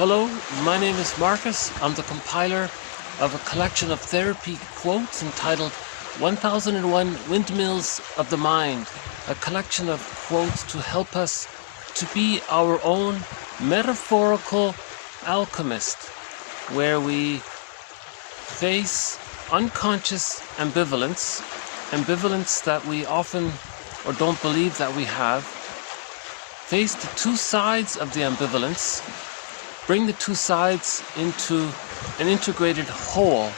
Hello, my name is Marcus. I'm the compiler of a collection of therapy quotes entitled 1001 Windmills of the Mind, a collection of quotes to help us to be our own metaphorical alchemist, where we face unconscious ambivalence that we often or don't believe that we have, face the two sides of the ambivalence, bring the two sides into an integrated whole.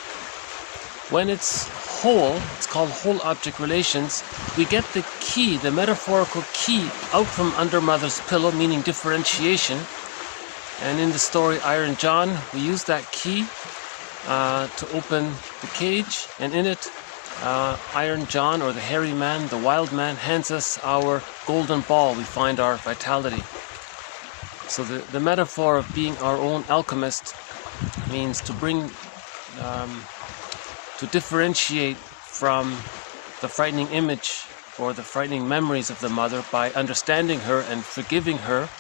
When it's whole, it's called whole object relations, we get the key, the metaphorical key, out from under mother's pillow, meaning differentiation. And in the story Iron John, we use that key to open the cage, and in it Iron John, or the hairy man, the wild man, hands us our golden ball. We find our vitality. So the metaphor of being our own alchemist means to bring, to differentiate from the frightening image or the frightening memories of the mother by understanding her and forgiving her,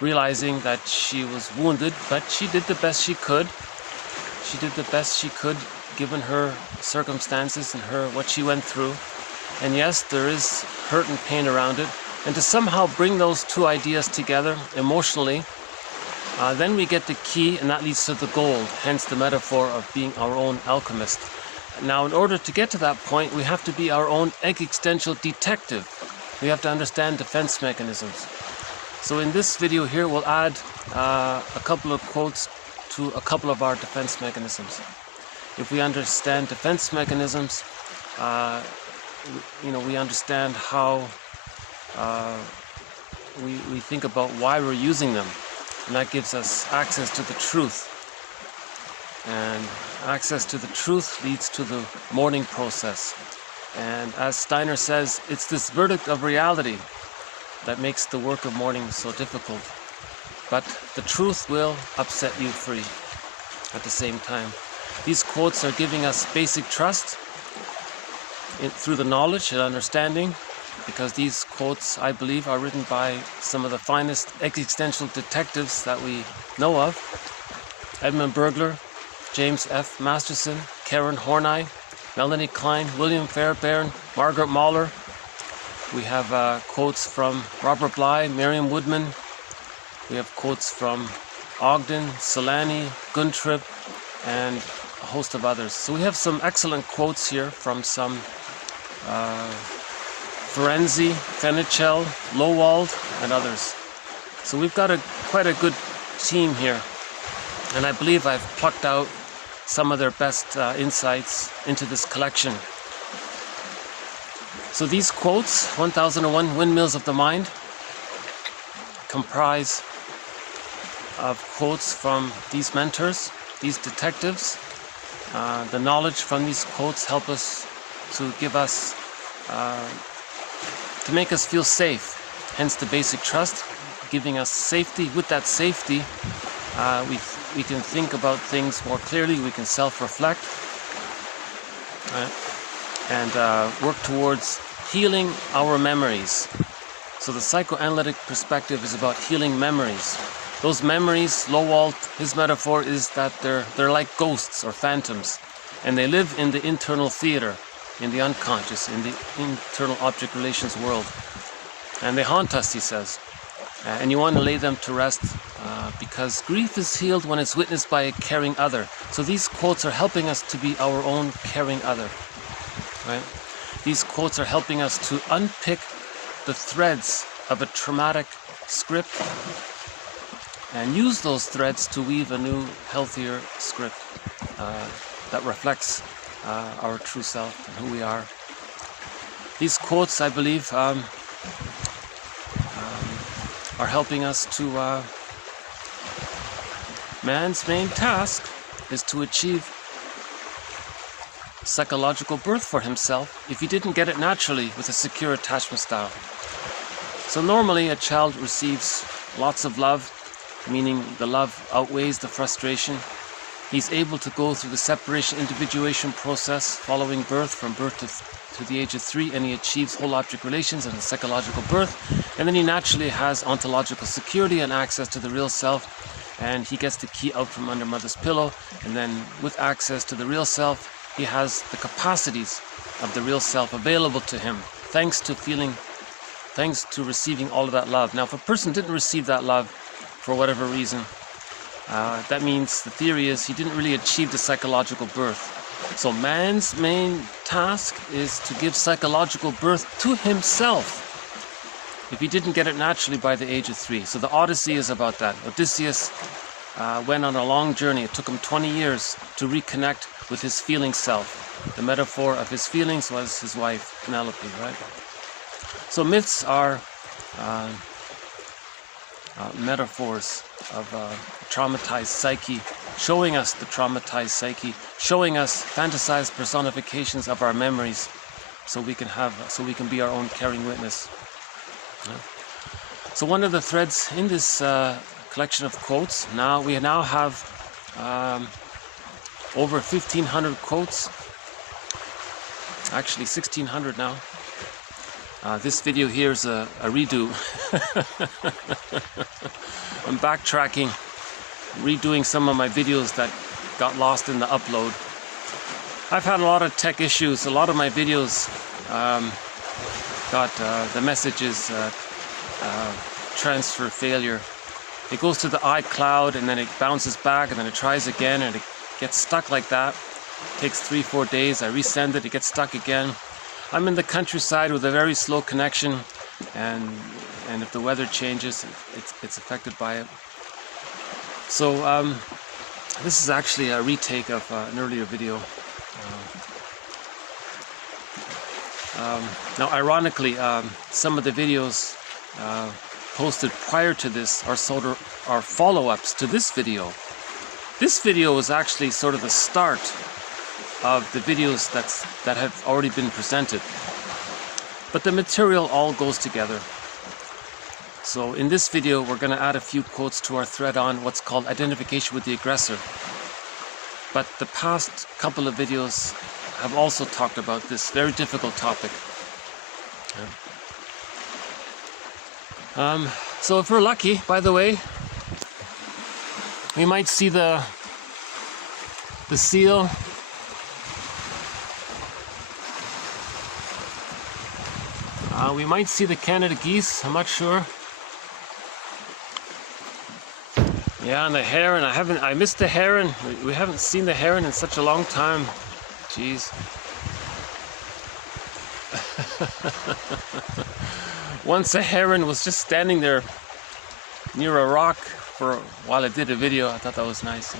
realizing that she was wounded, but she did the best she could. She did the best she could given her circumstances and what she went through. And yes, there is hurt and pain around it. And to somehow bring those two ideas together emotionally, then we get the key, and that leads to the gold, hence the metaphor of being our own alchemist. Now, in order to get to that point, we have to be our own existential detective. We have to understand defense mechanisms. So in this video here, we'll add a couple of quotes to a couple of our defense mechanisms. If we understand defense mechanisms, we understand how we think about why we're using them, and that gives us access to the truth. And access to the truth leads to the mourning process. And as Steiner says, it's this verdict of reality that makes the work of mourning so difficult. But the truth will upset you free at the same time. These quotes are giving us basic trust through the knowledge and understanding, because these quotes, I believe, are written by some of the finest existential detectives that we know of. Edmund Burglar, James F. Masterson, Karen Horney, Melanie Klein, William Fairbairn, Margaret Mahler. We have quotes from Robert Bly, Miriam Woodman. We have quotes from Ogden, Solani, Guntrip, and a host of others. So we have some excellent quotes here from some Ferenczi, Fenichel, Lowald, and others. So we've got quite a good team here, and I believe I've plucked out some of their best insights into this collection. So these quotes, 1001 Windmills of the Mind, comprise of quotes from these mentors, these detectives. The knowledge from these quotes help us to give us to make us feel safe, hence the basic trust, giving us safety. With that safety, we can think about things more clearly, we can self-reflect, and work towards healing our memories. So the psychoanalytic perspective is about healing memories. Those memories, Lowald, his metaphor is that they're like ghosts or phantoms, and they live in the internal theater, in the unconscious, in the internal object relations world. And they haunt us, he says. And you want to lay them to rest because grief is healed when it's witnessed by a caring other. So these quotes are helping us to be our own caring other. Right? These quotes are helping us to unpick the threads of a traumatic script and use those threads to weave a new, healthier script that reflects our true self and who we are. These quotes, I believe, are helping us to... man's main task is to achieve psychological birth for himself if he didn't get it naturally with a secure attachment style. So normally a child receives lots of love, meaning the love outweighs the frustration. He's able to go through the separation individuation process following birth, from birth to the age of 3, and he achieves whole object relations and a psychological birth, and then he naturally has ontological security and access to the real self. and he gets the key out from under mother's pillow, and then with access to the real self, he has the capacities of the real self available to him, thanks to receiving all of that love. Now, if a person didn't receive that love for whatever reason, that means the theory is he didn't really achieve the psychological birth. So man's main task is to give psychological birth to himself, if he didn't get it naturally by the age of 3. So the Odyssey is about that. Odysseus went on a long journey. It took him 20 years to reconnect with his feeling self. The metaphor of his feelings was his wife, Penelope, right? So myths are metaphors of traumatized psyche, showing us the traumatized psyche, showing us fantasized personifications of our memories, so we can be our own caring witness. So one of the threads in this collection of quotes, we now have over 1,500 quotes, actually 1,600 now. This video here is a redo. I'm backtracking, redoing some of my videos that got lost in the upload. I've had a lot of tech issues. A lot of my videos got the messages transfer failure. It goes to the iCloud and then it bounces back and then it tries again and it gets stuck like that. It takes 3-4 days. I resend it, it gets stuck again. I'm in the countryside with a very slow connection, and if the weather changes, it's affected by it. So this is actually a retake of an earlier video. Now, ironically, some of the videos posted prior to this are follow-ups to this video. This video was actually sort of the start of the videos that have already been presented. But the material all goes together. So in this video, we're going to add a few quotes to our thread on what's called identification with the aggressor. But the past couple of videos have also talked about this very difficult topic. So if we're lucky, by the way, we might see the seal. We might see the Canada geese, I'm not sure. Yeah, and the heron, I missed the heron. We haven't seen the heron in such a long time. Jeez. Once a heron was just standing there near a rock while I did a video. I thought that was nice.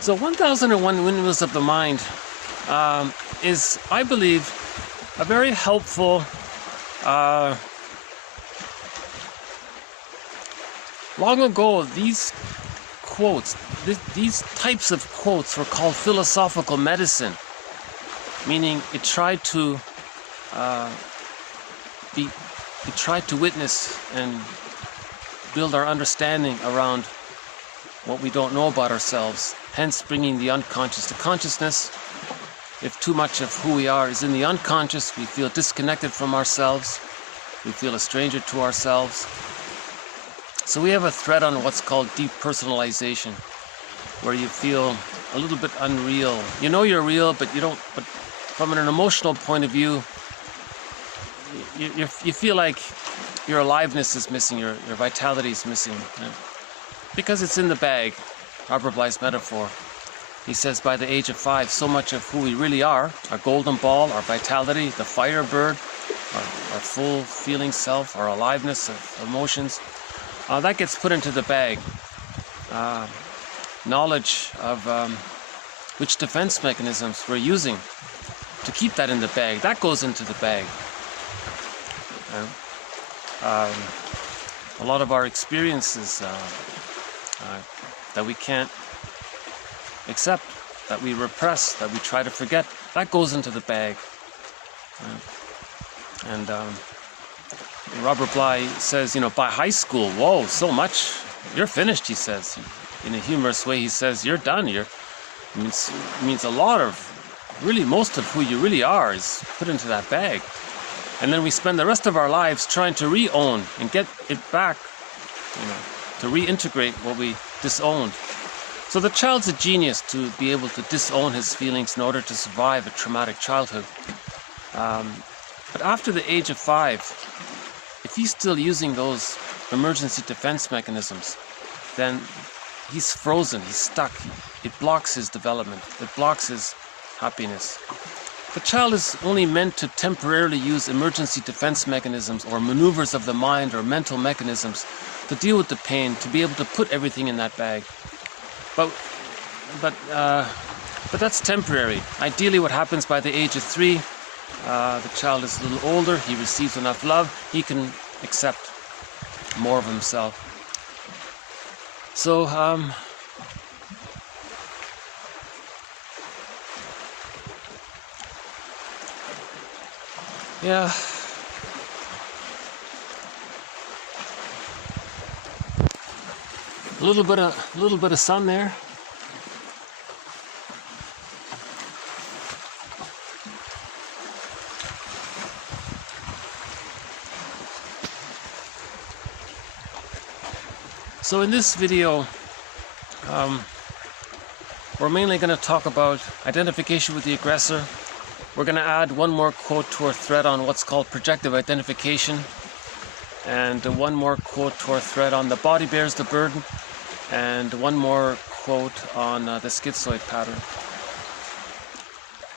So 1001 Windmills of the Mind is, I believe, a very helpful long ago, these quotes, these types of quotes were called philosophical medicine, meaning it tried to witness and build our understanding around what we don't know about ourselves, hence bringing the unconscious to consciousness. If too much of who we are is in the unconscious, we feel disconnected from ourselves, we feel a stranger to ourselves. So we have a thread on what's called depersonalization, where you feel a little bit unreal. You know you're real, but you don't. But from an emotional point of view, you feel like your aliveness is missing, your vitality is missing, because it's in the bag. Robert Bly's metaphor. He says by the age of 5, so much of who we really are, our golden ball, our vitality, the firebird, our full feeling self, our aliveness of emotions, that gets put into the bag. Knowledge of which defense mechanisms we're using to keep that in the bag, that goes into the bag. A lot of our experiences that we can't accept, that we repress, that we try to forget, that goes into the bag. And Robert Bly says, by high school, whoa, so much, you're finished, he says. In a humorous way, he says, you're done. It means a lot of, really most of who you really are is put into that bag. And then we spend the rest of our lives trying to re-own and get it back, to reintegrate what we disowned. So the child's a genius to be able to disown his feelings in order to survive a traumatic childhood. But after the age of 5, if he's still using those emergency defense mechanisms, then he's frozen, he's stuck. It blocks his development, it blocks his happiness. The child is only meant to temporarily use emergency defense mechanisms or maneuvers of the mind or mental mechanisms to deal with the pain, to be able to put everything in that bag. But that's temporary. Ideally, what happens by the age of 3, the child is a little older, he receives enough love, he can accept more of himself. So, yeah. A little bit of sun there. So in this video, we're mainly going to talk about identification with the aggressor. We're going to add one more quote to our thread on what's called projective identification, and one more quote to our thread on the body bears the burden, and one more quote on the schizoid pattern.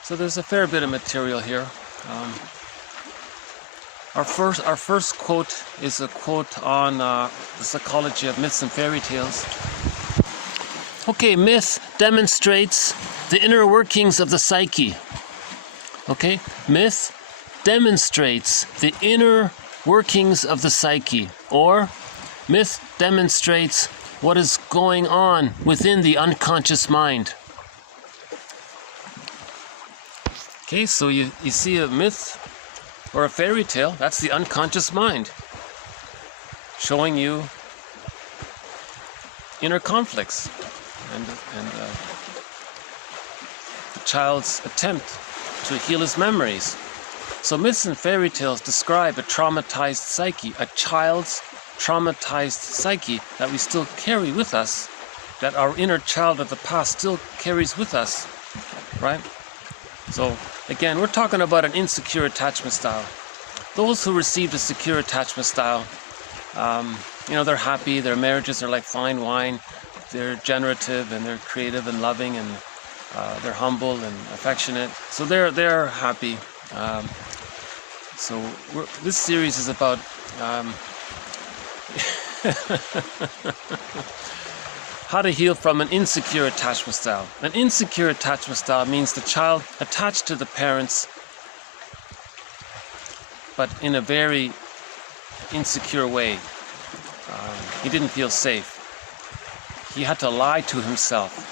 So there's a fair bit of material here. Our first quote is a quote on the psychology of myths and fairy tales. Okay, myth demonstrates the inner workings of the psyche. Okay, myth demonstrates the inner workings of the psyche, or myth demonstrates what is going on within the unconscious mind. Okay, so you see a myth or a fairy tale, that's the unconscious mind, showing you inner conflicts and the child's attempt to heal his memories. So myths and fairy tales describe a traumatized psyche, a child's traumatized psyche that we still carry with us, that our inner child of the past still carries with us, right? So again, we're talking about an insecure attachment style. Those who received a secure attachment style, they're happy, their marriages are like fine wine, they're generative and they're creative and loving, and they're humble and affectionate. So they're happy. So this series is about how to heal from an insecure attachment style. An insecure attachment style means the child attached to the parents, but in a very insecure way. He didn't feel safe. He had to lie to himself.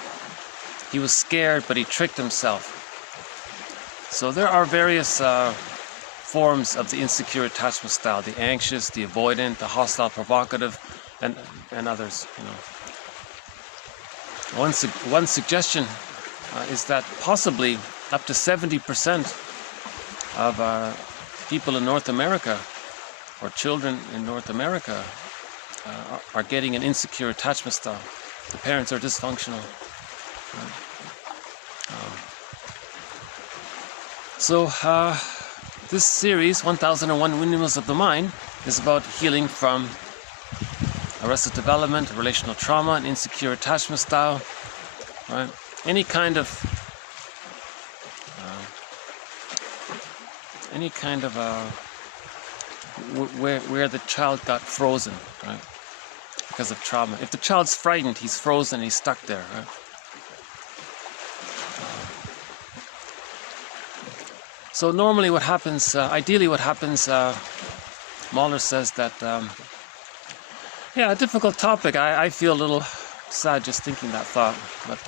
He was scared, but he tricked himself. So there are various forms of the insecure attachment style: the anxious, the avoidant, the hostile, provocative, and others. One suggestion is that possibly up to 70% of people in North America, or children in North America, are getting an insecure attachment style. The parents are dysfunctional. So this series, 1001 Windmills of the Mind, is about healing from arrested development, relational trauma, and insecure attachment style, right? Any kind of where the child got frozen, right? Because of trauma. If the child's frightened, he's frozen, he's stuck there, right? So normally what happens, ideally what happens, Mahler says that, a difficult topic. I feel a little sad just thinking that thought. But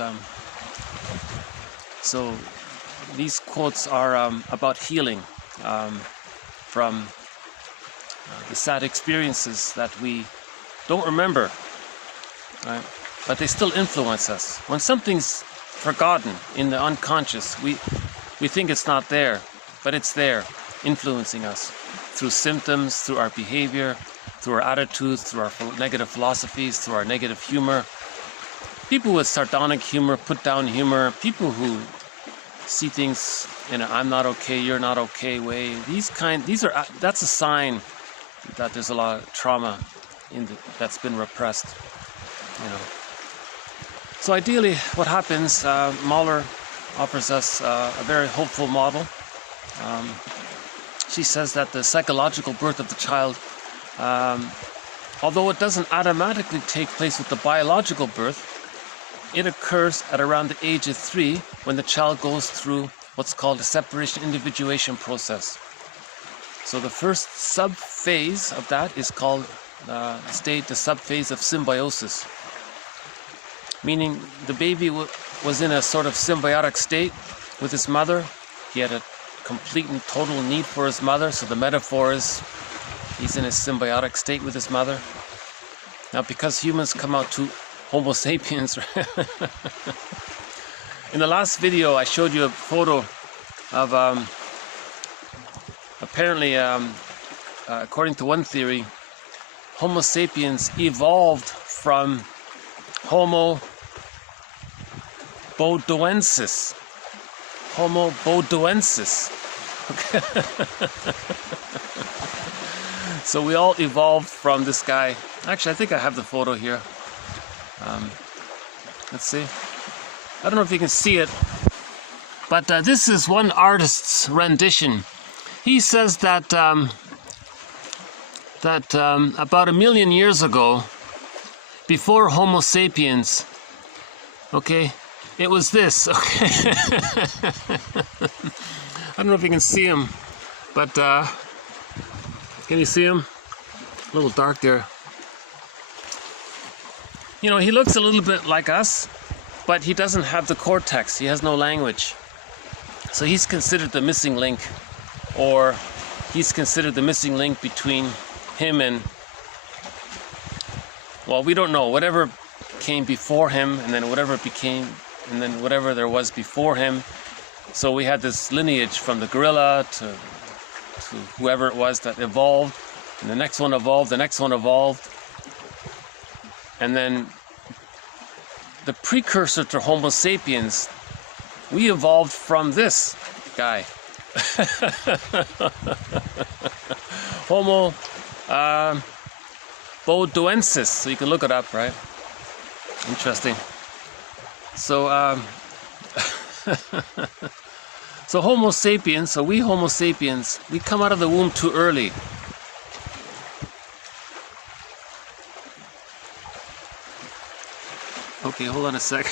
so these quotes are about healing from the sad experiences that we don't remember, right? But they still influence us. When something's forgotten in the unconscious, we think it's not there, but it's there, influencing us. through symptoms, through our behavior, through our attitudes, through our negative philosophies, through our negative humor. People with sardonic humor, put down humor, people who see things in a I'm not okay, you're not okay way. That's a sign that there's a lot of trauma that's been repressed, you know. So ideally, what happens, Mahler offers us a very hopeful model. She says that the psychological birth of the child, although it doesn't automatically take place with the biological birth, it occurs at around the age of 3 when the child goes through what's called a separation individuation process. So the first sub-phase of that is called the sub-phase of symbiosis, meaning the baby was in a sort of symbiotic state with his mother. He had a complete and total need for his mother, so the metaphor is he's in a symbiotic state with his mother. Now, because humans come out to Homo sapiens, in the last video I showed you a photo of apparently, according to one theory, Homo sapiens evolved from Homo bodoensis. Homo bodoensis. Okay. So we all evolved from this guy. Actually, I think I have the photo here. Let's see. I don't know if you can see it, but this is one artist's rendition. He says that about 1 million years ago, before Homo sapiens, okay, it was this. Okay. I don't know if you can see him, but can you see him? A little dark there. You know, he looks a little bit like us, but he doesn't have the cortex. He has no language. So he's considered the missing link, or he's considered the missing link between him and, well, we don't know. Whatever came before him, and then whatever became, and then whatever there was before him. So we had this lineage from the gorilla to whoever it was that evolved, and the next one evolved, the next one evolved. And then the precursor to Homo sapiens, we evolved from this guy. Homo bodoensis. So you can look it up, right? Interesting. So, so Homo sapiens, so we Homo sapiens, we come out of the womb too early. Okay, hold on a sec.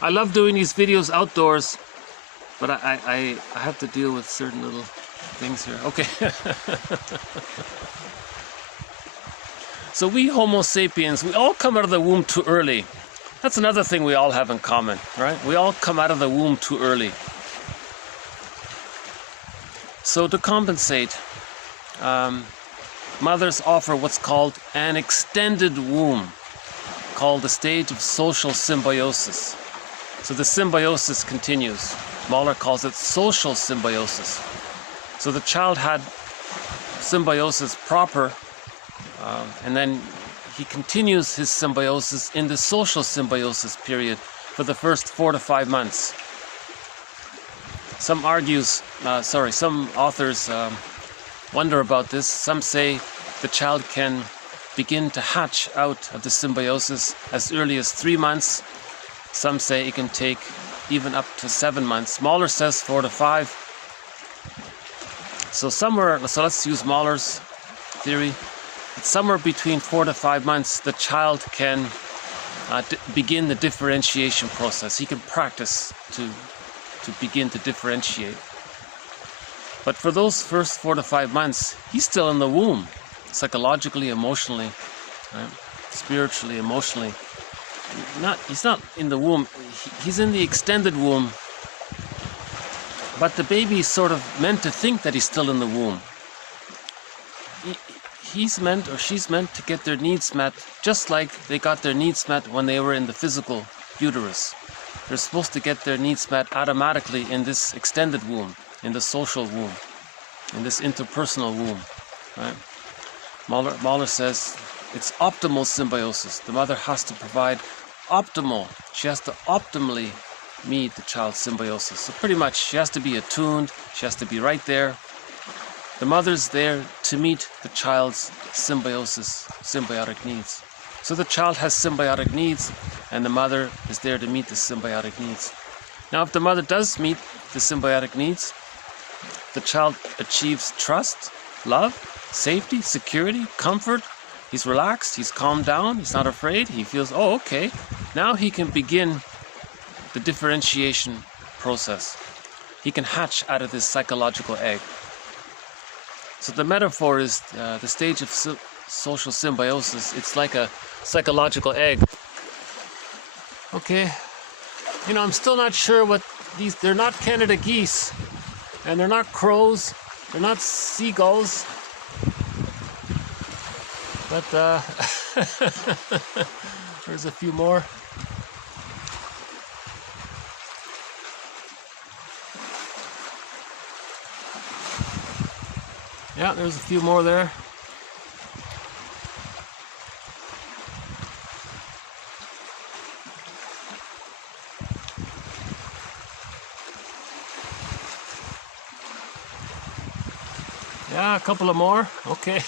I love doing these videos outdoors, but I have to deal with certain little things here. Okay. So we Homo sapiens, we all come out of the womb too early. That's another thing we all have in common, right? We all come out of the womb too early. So to compensate, mothers offer what's called an extended womb, called the stage of social symbiosis. So the symbiosis continues. Mahler calls it social symbiosis. So the child had symbiosis proper, and then he continues his symbiosis in the social symbiosis period for the first 4 to 5 months. Some authors wonder about this. Some say the child can begin to hatch out of the symbiosis as early as 3 months. Some say it can take even up to 7 months. Mahler says 4 to 5. So let's use Mahler's theory. It's somewhere between 4 to 5 months the child can begin the differentiation process. He can practice to begin to differentiate. But for those first 4 to 5 months, he's still in the womb, psychologically, emotionally, right? Spiritually, emotionally. He's not in the womb. He's in the extended womb. But the baby is sort of meant to think that he's still in the womb. He's meant, or she's meant, to get their needs met, just like they got their needs met when they were in the physical uterus. they're supposed to get their needs met automatically in this extended womb, in the social womb, in this interpersonal womb, right? Mahler says it's optimal symbiosis. The mother has to provide optimal, she has to optimally meet the child's symbiosis. So pretty much she has to be attuned, she has to be right there. The mother's there to meet the child's symbiotic needs. So the child has symbiotic needs, and the mother is there to meet the symbiotic needs. Now, if the mother does meet the symbiotic needs, the child achieves trust, love, safety, security, comfort. He's relaxed, he's calmed down, he's not afraid, he feels, oh, okay. Now he can begin the differentiation process. He can hatch out of this psychological egg. So the metaphor is the stage of social symbiosis. It's like a psychological egg. Okay, you know, I'm still not sure what they're not Canada geese, and they're not crows, they're not seagulls, but there's a few more. Yeah, there's a few more there. Yeah, a couple of more. Okay.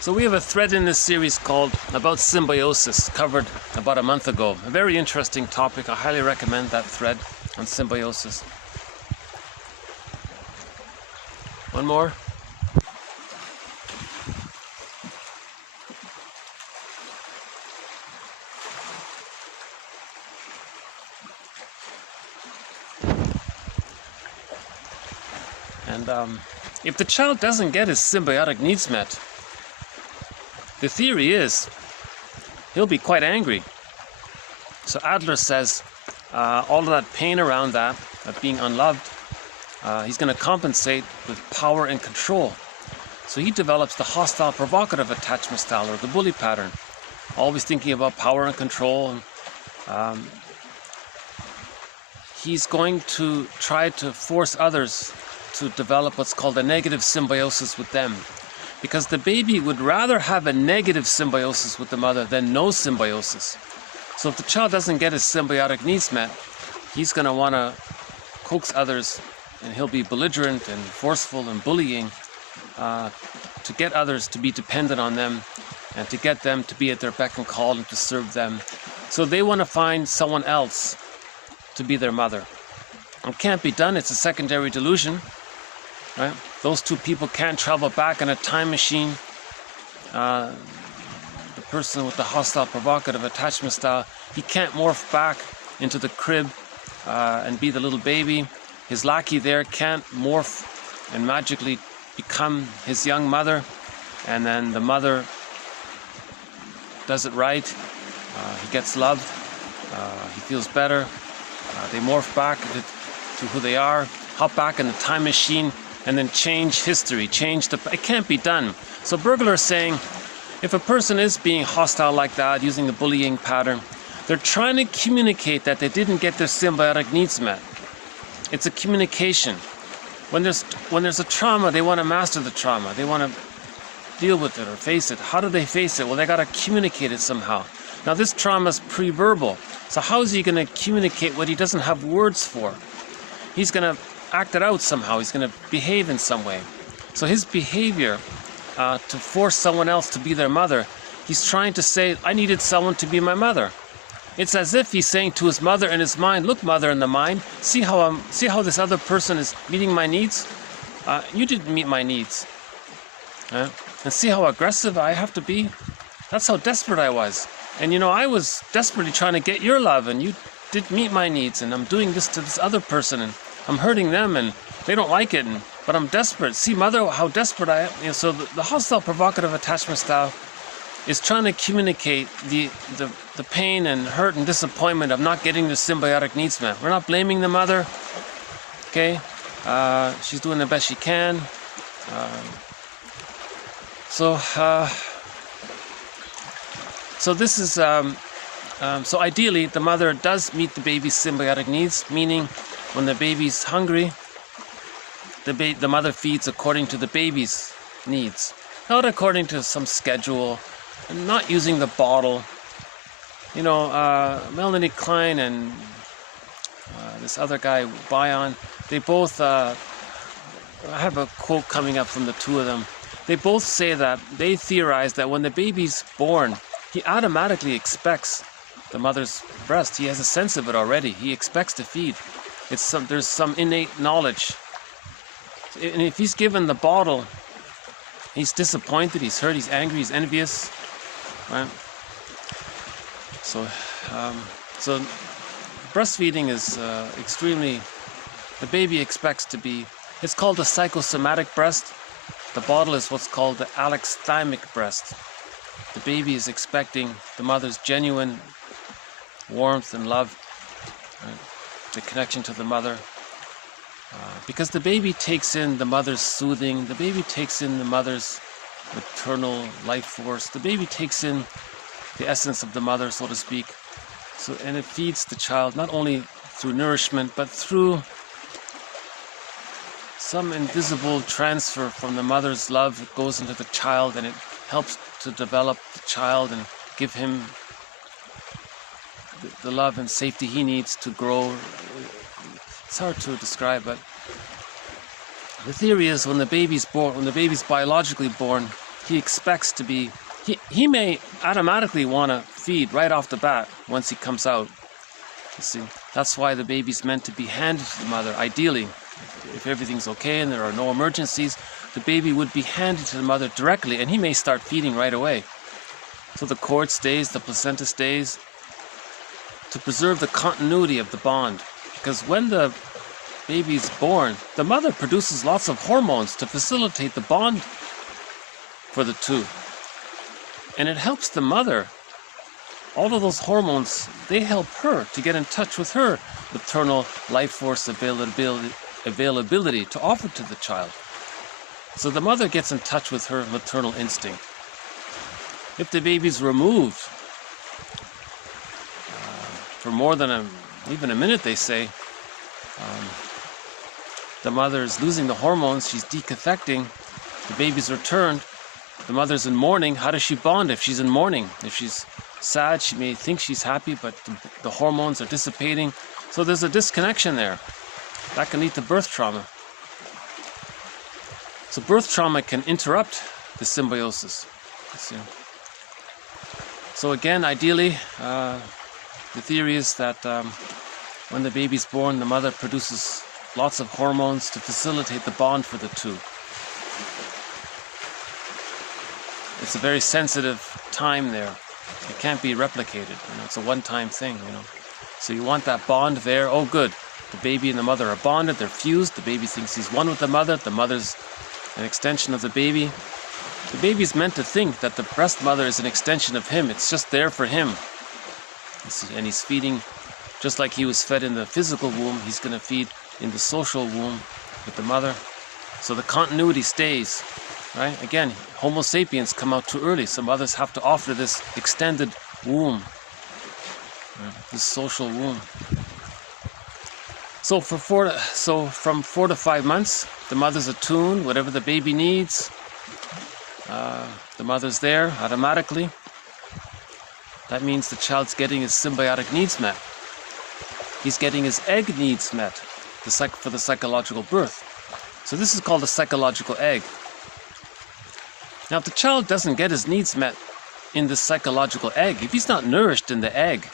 So we have a thread in this series called About Symbiosis, covered about a month ago. A very interesting topic. I highly recommend that thread on symbiosis. One more. And if the child doesn't get his symbiotic needs met, the theory is he'll be quite angry. So Adler says all of that pain around that, of being unloved, he's going to compensate with power and control. So he develops the hostile provocative attachment style, or the bully pattern, always thinking about power and control. He's going to try to force others to develop what's called a negative symbiosis with them, because the baby would rather have a negative symbiosis with the mother than no symbiosis. So if the child doesn't get his symbiotic needs met, he's going to want to coax others, and he'll be belligerent and forceful and bullying to get others to be dependent on them and to get them to be at their beck and call and to serve them. So they want to find someone else to be their mother. It can't be done. It's a secondary delusion, right? Those two people can't travel back in a time machine. The person with the hostile provocative attachment style, he can't morph back into the crib and be the little baby. His lackey there can't morph and magically become his young mother, and then the mother does it right. He gets loved. He feels better. They morph back to who they are, hop back in the time machine, and then change history, it can't be done. So Bergler is saying, if a person is being hostile like that, using the bullying pattern, they're trying to communicate that they didn't get their symbiotic needs met. It's a communication. When there's a trauma, they want to master the trauma. They want to deal with it or face it. How do they face it? Well, they got to communicate it somehow. Now this trauma is pre-verbal. So how is he going to communicate what he doesn't have words for? He's going to act it out somehow. He's going to behave in some way. So his behavior to force someone else to be their mother, he's trying to say, I needed someone to be my mother. It's as if he's saying to his mother in his mind, look, mother in the mind, see how this other person is meeting my needs? You didn't meet my needs. And see how aggressive I have to be? That's how desperate I was. And you know, I was desperately trying to get your love, and you didn't meet my needs, and I'm doing this to this other person, and I'm hurting them, and they don't like it, but I'm desperate. See, mother, how desperate I am. You know, so the hostile provocative attachment style is trying to communicate the pain and hurt and disappointment of not getting the symbiotic needs met. We're not blaming the mother. Okay, she's doing the best she can. So this is, so ideally the mother does meet the baby's symbiotic needs, meaning when the baby's hungry, the mother feeds according to the baby's needs, not according to some schedule, and not using the bottle. You know, Melanie Klein and this other guy, Bion, they both, I have a quote coming up from the two of them. They both say that they theorize that when the baby's born, he automatically expects the mother's breast. He has a sense of it already. He expects to feed. There's some innate knowledge. And if he's given the bottle, he's disappointed, he's hurt, he's angry, he's envious, right? So breastfeeding is extremely, the baby expects to be, it's called the psychosomatic breast. The bottle is what's called the alexithymic breast. The baby is expecting the mother's genuine warmth and love, right? The connection to the mother. Because the baby takes in the mother's soothing, the baby takes in the mother's maternal life force, the baby takes in the essence of the mother, so to speak. So, and it feeds the child not only through nourishment, but through some invisible transfer from the mother's love that goes into the child, and it helps to develop the child and give him the love and safety he needs to grow. It's hard to describe, but the theory is when the baby's born, when the baby's biologically born, he expects to be, he may automatically want to feed right off the bat once he comes out. You see, that's why the baby's meant to be handed to the mother. Ideally, if everything's okay and there are no emergencies, the baby would be handed to the mother directly, and he may start feeding right away. So the cord stays, the placenta stays, to preserve the continuity of the bond. Because when the baby's born, the mother produces lots of hormones to facilitate the bond for the two. And it helps the mother. All of those hormones, they help her to get in touch with her maternal life force availability to offer to the child. So the mother gets in touch with her maternal instinct. If the baby's removed for more than even a minute, they say, the mother is losing the hormones, she's decathecting, the baby's returned, the mother's in mourning. How does she bond if she's in mourning? If she's sad, she may think she's happy, but the hormones are dissipating. So there's a disconnection there. That can lead to birth trauma. So birth trauma can interrupt the symbiosis. So again, ideally, the theory is that when the baby's born, the mother produces lots of hormones to facilitate the bond for the two. It's a very sensitive time there. It can't be replicated. You know, it's a one-time thing. You know, so you want that bond there. Oh, good. The baby and the mother are bonded. They're fused. The baby thinks he's one with the mother. The mother's an extension of the baby. The baby's meant to think that the breast mother is an extension of him. It's just there for him. You see, and he's feeding just like he was fed in the physical womb. He's going to feed in the social womb with the mother. So the continuity stays, right? Again, Homo sapiens come out too early. Some others have to offer this extended womb, right? This social womb. So from 4 to 5 months, the mother's attuned, whatever the baby needs, the mother's there automatically. That means the child's getting his symbiotic needs met. He's getting his egg needs met for the psychological birth. So this is called a psychological egg. Now, if the child doesn't get his needs met in this psychological egg, if he's not nourished in the egg,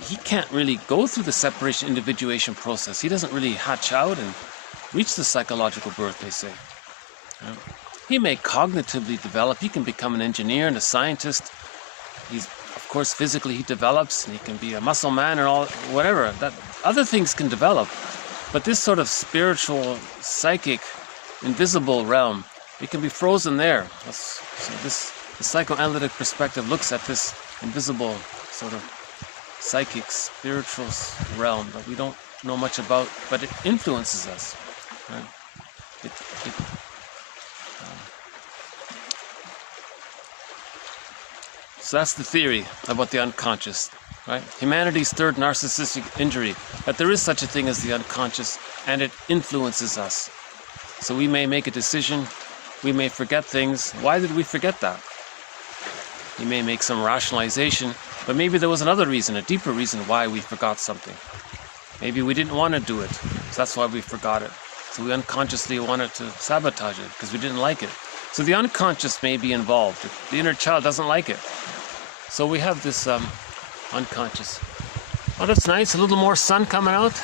he can't really go through the separation individuation process. He doesn't really hatch out and reach the psychological birth, they say. Yeah. He may cognitively develop. He can become an engineer and a scientist. He's, of course, physically he develops, and he can be a muscle man or all, whatever. That other things can develop, but this sort of spiritual, psychic, invisible realm, it can be frozen there. The psychoanalytic perspective looks at this invisible sort of psychic, spiritual realm, but we don't know much about, but it influences us. Right? So that's the theory about the unconscious. Right? Humanity's third narcissistic injury, that there is such a thing as the unconscious, and it influences us. So we may make a decision, we may forget things. Why did we forget that? We may make some rationalization, but maybe there was another reason, a deeper reason why we forgot something. Maybe we didn't want to do it, so that's why we forgot it. So we unconsciously wanted to sabotage it because we didn't like it. So the unconscious may be involved. The inner child doesn't like it. So we have this unconscious. Oh, that's nice, a little more sun coming out.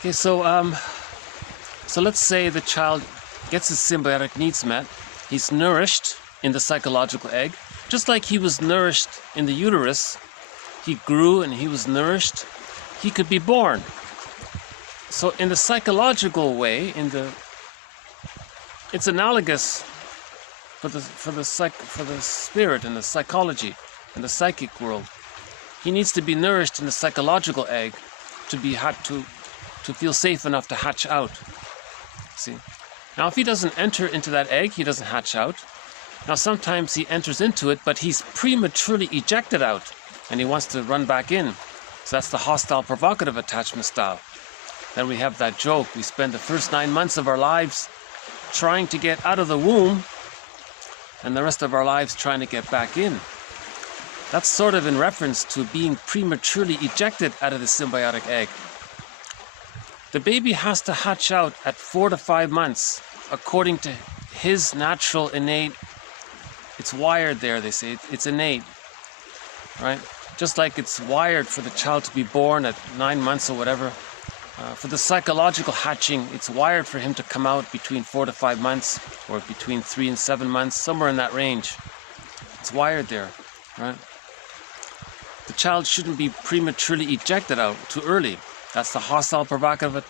Okay, so let's say the child gets his symbiotic needs met. He's nourished in the psychological egg, just like he was nourished in the uterus. He grew and he was nourished. He could be born. So in the psychological way, it's analogous for the spirit and the psychology and the psychic world. He needs to be nourished in the psychological egg to feel safe enough to hatch out. See? Now if he doesn't enter into that egg, he doesn't hatch out. Now sometimes he enters into it, but he's prematurely ejected out and he wants to run back in. So that's the hostile provocative attachment style. Then we have that joke. We spend the first 9 months of our lives trying to get out of the womb and the rest of our lives trying to get back in. That's sort of in reference to being prematurely ejected out of the symbiotic egg. The baby has to hatch out at 4 to 5 months, according to his natural innate. It's wired there, they say. It's innate, right? Just like it's wired for the child to be born at 9 months or whatever. For the psychological hatching, it's wired for him to come out between 4 to 5 months, or between 3 and 7 months, somewhere in that range. It's wired there, right? The child shouldn't be prematurely ejected out too early. That's the hostile provocative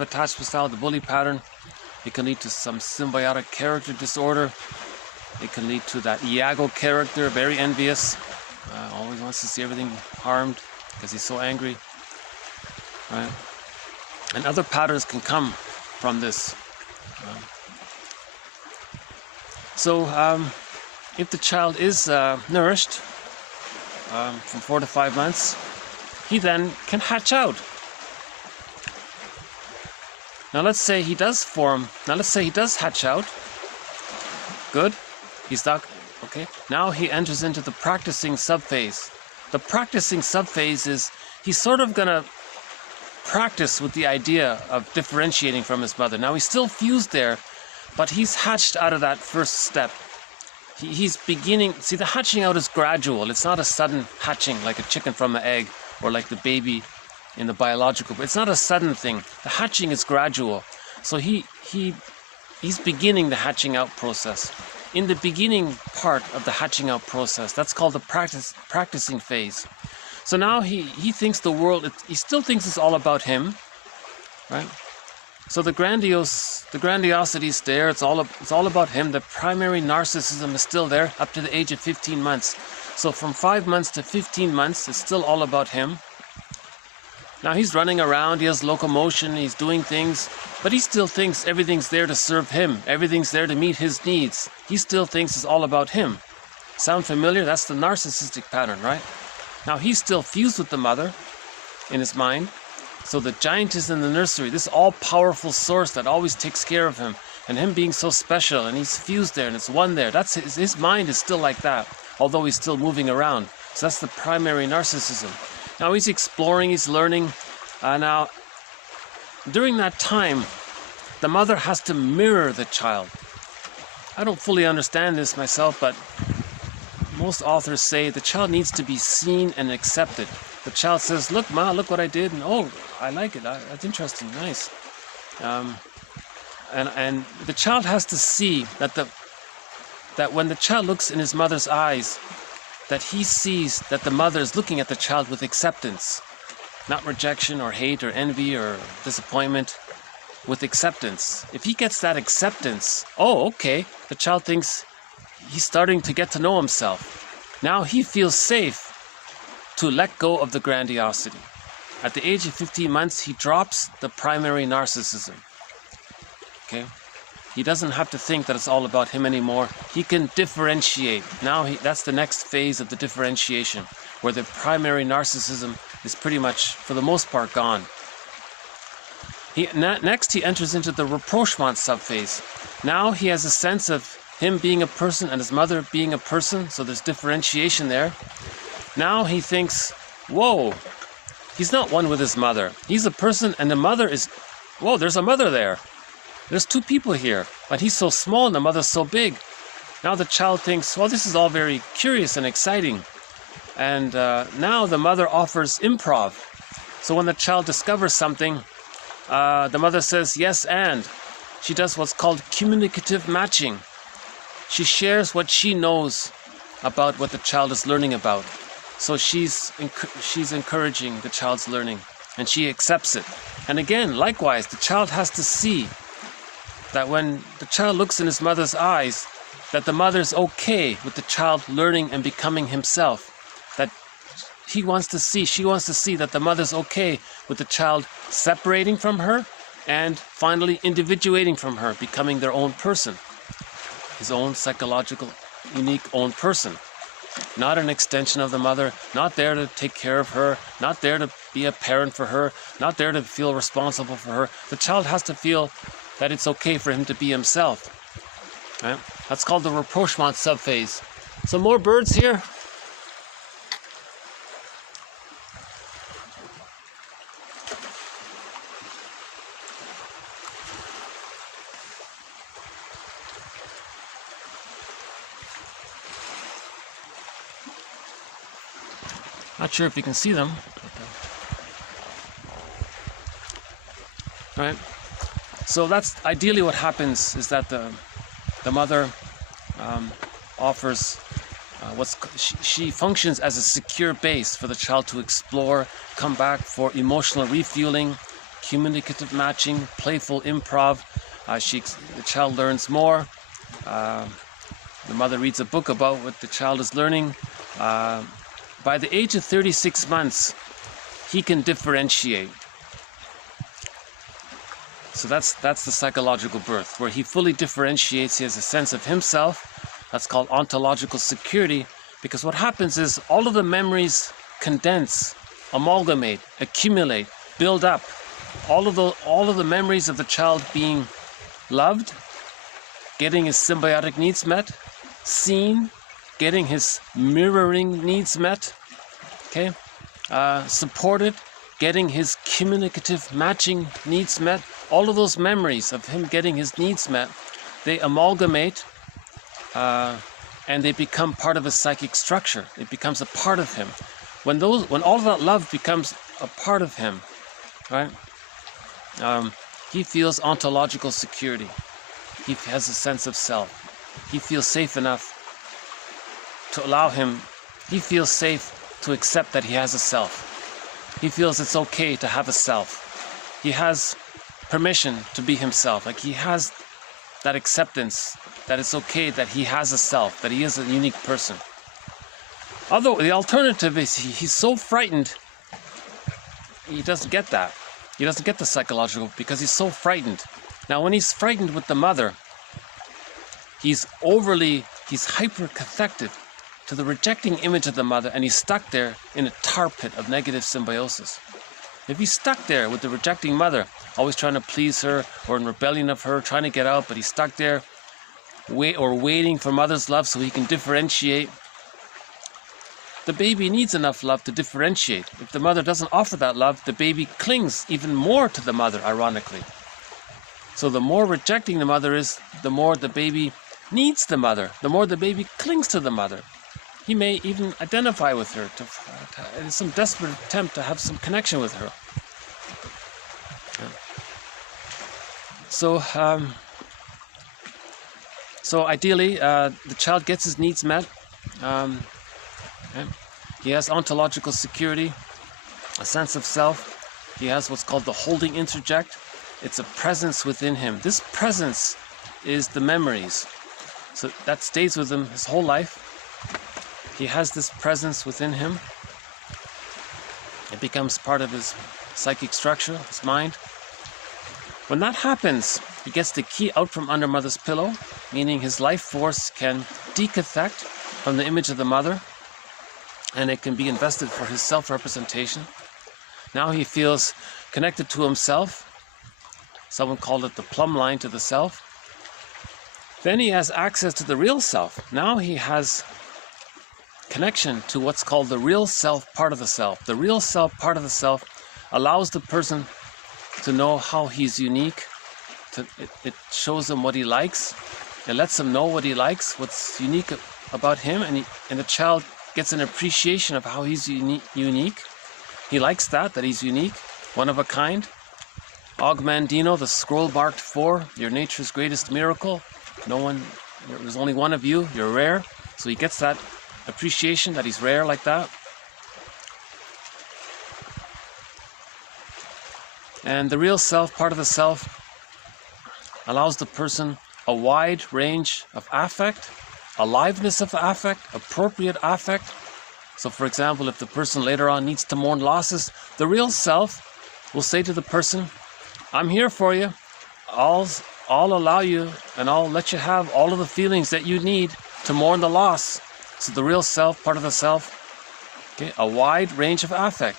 attachment style, the bully pattern. It can lead to some symbiotic character disorder. It can lead to that Iago character, very envious, always wants to see everything harmed because he's so angry, right? And other patterns can come from this. If the child is nourished from 4 to 5 months, he then can hatch out. Now let's say he does hatch out. Good. He's stuck. Okay. Now he enters into the practicing subphase. The practicing subphase is he's sort of gonna practice with the idea of differentiating from his mother. Now he's still fused there, but he's hatched out of that first step. He's beginning. See, the hatching out is gradual. It's not a sudden hatching like a chicken from an egg or like the baby in the biological. But it's not a sudden thing. The hatching is gradual. So he's beginning the hatching out process. In the beginning part of the hatching out process, that's called the practicing phase. So now he thinks the world. He still thinks it's all about him, right? So the grandiosity is there. It's all about him. The primary narcissism is still there up to the age of 15 months. So from 5 months to 15 months, it's still all about him. Now he's running around. He has locomotion. He's doing things, but he still thinks everything's there to serve him. Everything's there to meet his needs. He still thinks it's all about him. Sound familiar? That's the narcissistic pattern, right? Now he's still fused with the mother in his mind. So the giant is in the nursery, this all-powerful source that always takes care of him, and him being so special, and he's fused there, and it's one there. That's his mind is still like that, although he's still moving around. So that's the primary narcissism. Now he's exploring, he's learning. Now, during that time, the mother has to mirror the child. I don't fully understand this myself, but most authors say the child needs to be seen and accepted. The child says, look, Ma, look what I did, and oh, I like it, that's interesting, nice. And the child has to see that when the child looks in his mother's eyes, that he sees that the mother is looking at the child with acceptance, not rejection or hate or envy or disappointment, with acceptance. If he gets that acceptance, oh, okay, the child thinks he's starting to get to know himself. Now he feels safe to let go of the grandiosity. At the age of 15 months, he drops the primary narcissism. Okay? He doesn't have to think that it's all about him anymore. He can differentiate. Now that's the next phase of the differentiation, where the primary narcissism is pretty much, for the most part, gone. Next, he enters into the Rapprochement Sub Phase. Now he has a sense of him being a person and his mother being a person, so there's differentiation there. Now he thinks, whoa, he's not one with his mother. He's a person and the mother is, whoa, there's a mother there. There's two people here, but he's so small and the mother's so big. Now the child thinks, well, this is all very curious and exciting. And now the mother offers improv. So when the child discovers something, the mother says, yes, and. She does what's called communicative matching. She shares what she knows about what the child is learning about. So she's encouraging the child's learning, and she accepts it. And again, likewise, the child has to see that when the child looks in his mother's eyes, that the mother's okay with the child learning and becoming himself. That she wants to see that the mother's okay with the child separating from her and finally individuating from her, becoming their own person. His own psychological, unique own person. Not an extension of the mother, not there to take care of her, not there to be a parent for her, not there to feel responsible for her. The child has to feel that it's okay for him to be himself. Right? That's called the Rapprochement Sub Phase. Some more birds here. Not sure if you can see them. Right? So that's ideally what happens, is that the mother offers she functions as a secure base for the child to explore, come back for emotional refueling, communicative matching, playful improv. The child learns more. The mother reads a book about what the child is learning. By the age of 36 months, he can differentiate. So that's the psychological birth, where he fully differentiates. He has a sense of himself. That's called ontological security, because what happens is all of the memories condense, amalgamate, accumulate, build up. All of the memories of the child being loved, getting his symbiotic needs met, seen, getting his mirroring needs met, okay, supported, getting his communicative matching needs met. All of those memories of him getting his needs met, they amalgamate and they become part of his psychic structure. It becomes a part of him. When all of that love becomes a part of him, right? He feels ontological security. He has a sense of self. He feels safe enough to allow him. He feels safe to accept that he has a self. He feels it's okay to have a self. He has permission to be himself. Like, he has that acceptance that it's okay that he has a self, that he is a unique person. Although the alternative is he's so frightened, he doesn't get that. He doesn't get the psychological, because he's so frightened. Now, when he's frightened with the mother, he's hyper-cathected to the rejecting image of the mother, and he's stuck there in a tar pit of negative symbiosis. If he's stuck there with the rejecting mother, always trying to please her or in rebellion of her, trying to get out, but he's stuck there waiting for mother's love so he can differentiate, the baby needs enough love to differentiate. If the mother doesn't offer that love, the baby clings even more to the mother, ironically. So the more rejecting the mother is, the more the baby needs the mother, the more the baby clings to the mother. He may even identify with her in some desperate attempt to have some connection with her. So ideally, the child gets his needs met. He has ontological security, a sense of self. He has what's called the holding interject. It's a presence within him. This presence is the memories. So that stays with him his whole life. He has this presence within him. It becomes part of his psychic structure, his mind. When that happens, he gets the key out from under mother's pillow, meaning his life force can decathect from the image of the mother, and it can be invested for his self-representation. Now he feels connected to himself. Someone called it the plumb line to the self. Then he has access to the real self. Now he has connection to what's called the real self part of the self. The real self part of the self allows the person to know how he's unique. It shows him what he likes. It lets him know what he likes, what's unique about him, and the child gets an appreciation of how he's unique. He likes that he's unique, one of a kind. Augmandino, the scroll marked 4, your nature's greatest miracle. There's only one of you, you're rare. So he gets that appreciation that he's rare like that. And the real self, part of the self, allows the person a wide range of affect, aliveness of affect, appropriate affect. So for example, if the person later on needs to mourn losses, the real self will say to the person, I'm here for you. I'll allow you and I'll let you have all of the feelings that you need to mourn the loss. So the real self, part of the self, okay, a wide range of affect.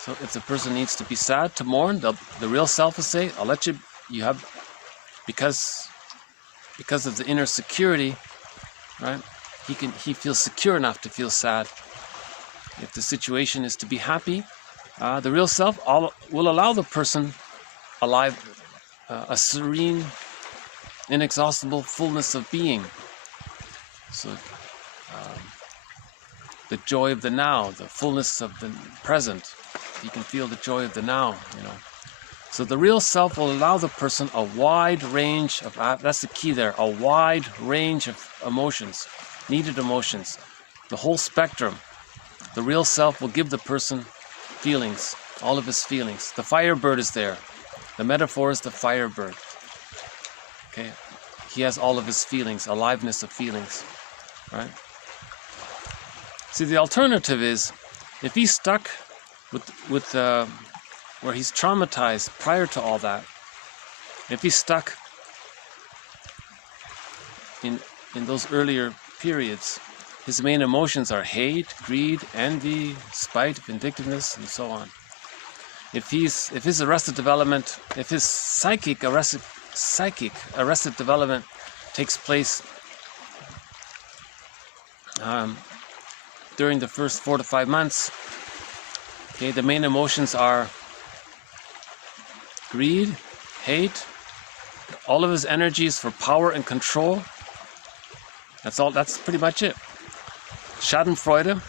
So if the person needs to be sad, to mourn, the real self will say, I'll let you have, because of the inner security, right? He feels secure enough to feel sad. If the situation is to be happy, the real self will allow the person alive, a serene, inexhaustible fullness of being. So the joy of the now, the fullness of the present. You can feel the joy of the now, So the real self will allow the person a wide range of, that's the key there, a wide range of emotions, needed emotions, the whole spectrum. The real self will give the person feelings, all of his feelings. The firebird is there. The metaphor is the firebird. Okay, he has all of his feelings, aliveness of feelings, right? See, the alternative is, if he's stuck with where he's traumatized prior to all that, if he's stuck in those earlier periods, his main emotions are hate, greed, envy, spite, vindictiveness, and so on. If his arrested development, if his psychic arrested development takes place during the first 4 to 5 months, okay, the main emotions are greed, hate, all of his energies for power and control. That's pretty much it. Schadenfreude,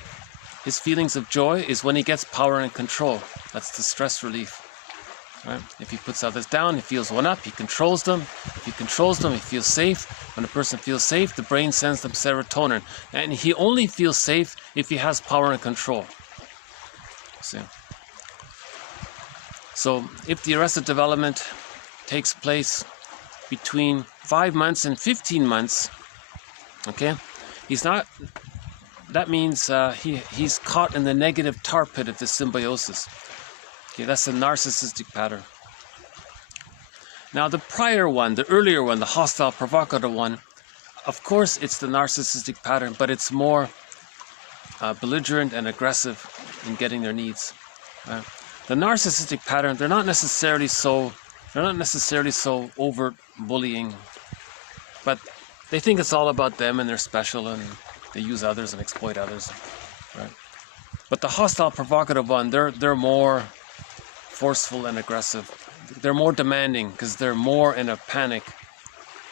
his feelings of joy, is when he gets power and control. That's the stress relief. Right? If he puts others down, he feels one up, he controls them. If he controls them, he feels safe. When a person feels safe, the brain sends them serotonin. And he only feels safe if he has power and control. See? So if the arrested development takes place between 5 months and 15 months, okay, that means he's caught in the negative tar pit of the symbiosis. Okay, that's the narcissistic pattern. Now the prior one, the earlier one, the hostile provocative one, of course it's the narcissistic pattern, but it's more belligerent and aggressive in getting their needs. The narcissistic pattern, they're not necessarily so overt bullying, but they think it's all about them and they're special and they use others and exploit others, right? But the hostile provocative one, they're more forceful and aggressive. They're more demanding because they're more in a panic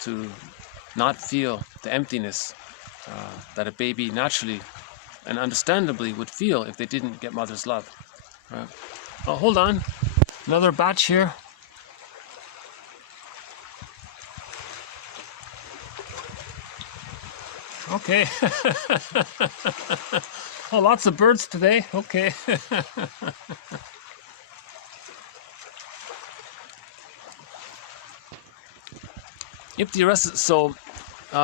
to not feel the emptiness that a baby naturally and understandably would feel if they didn't get mother's love. Right. Oh, hold on, another batch here. Okay. Oh, lots of birds today. Okay. If the arrested, so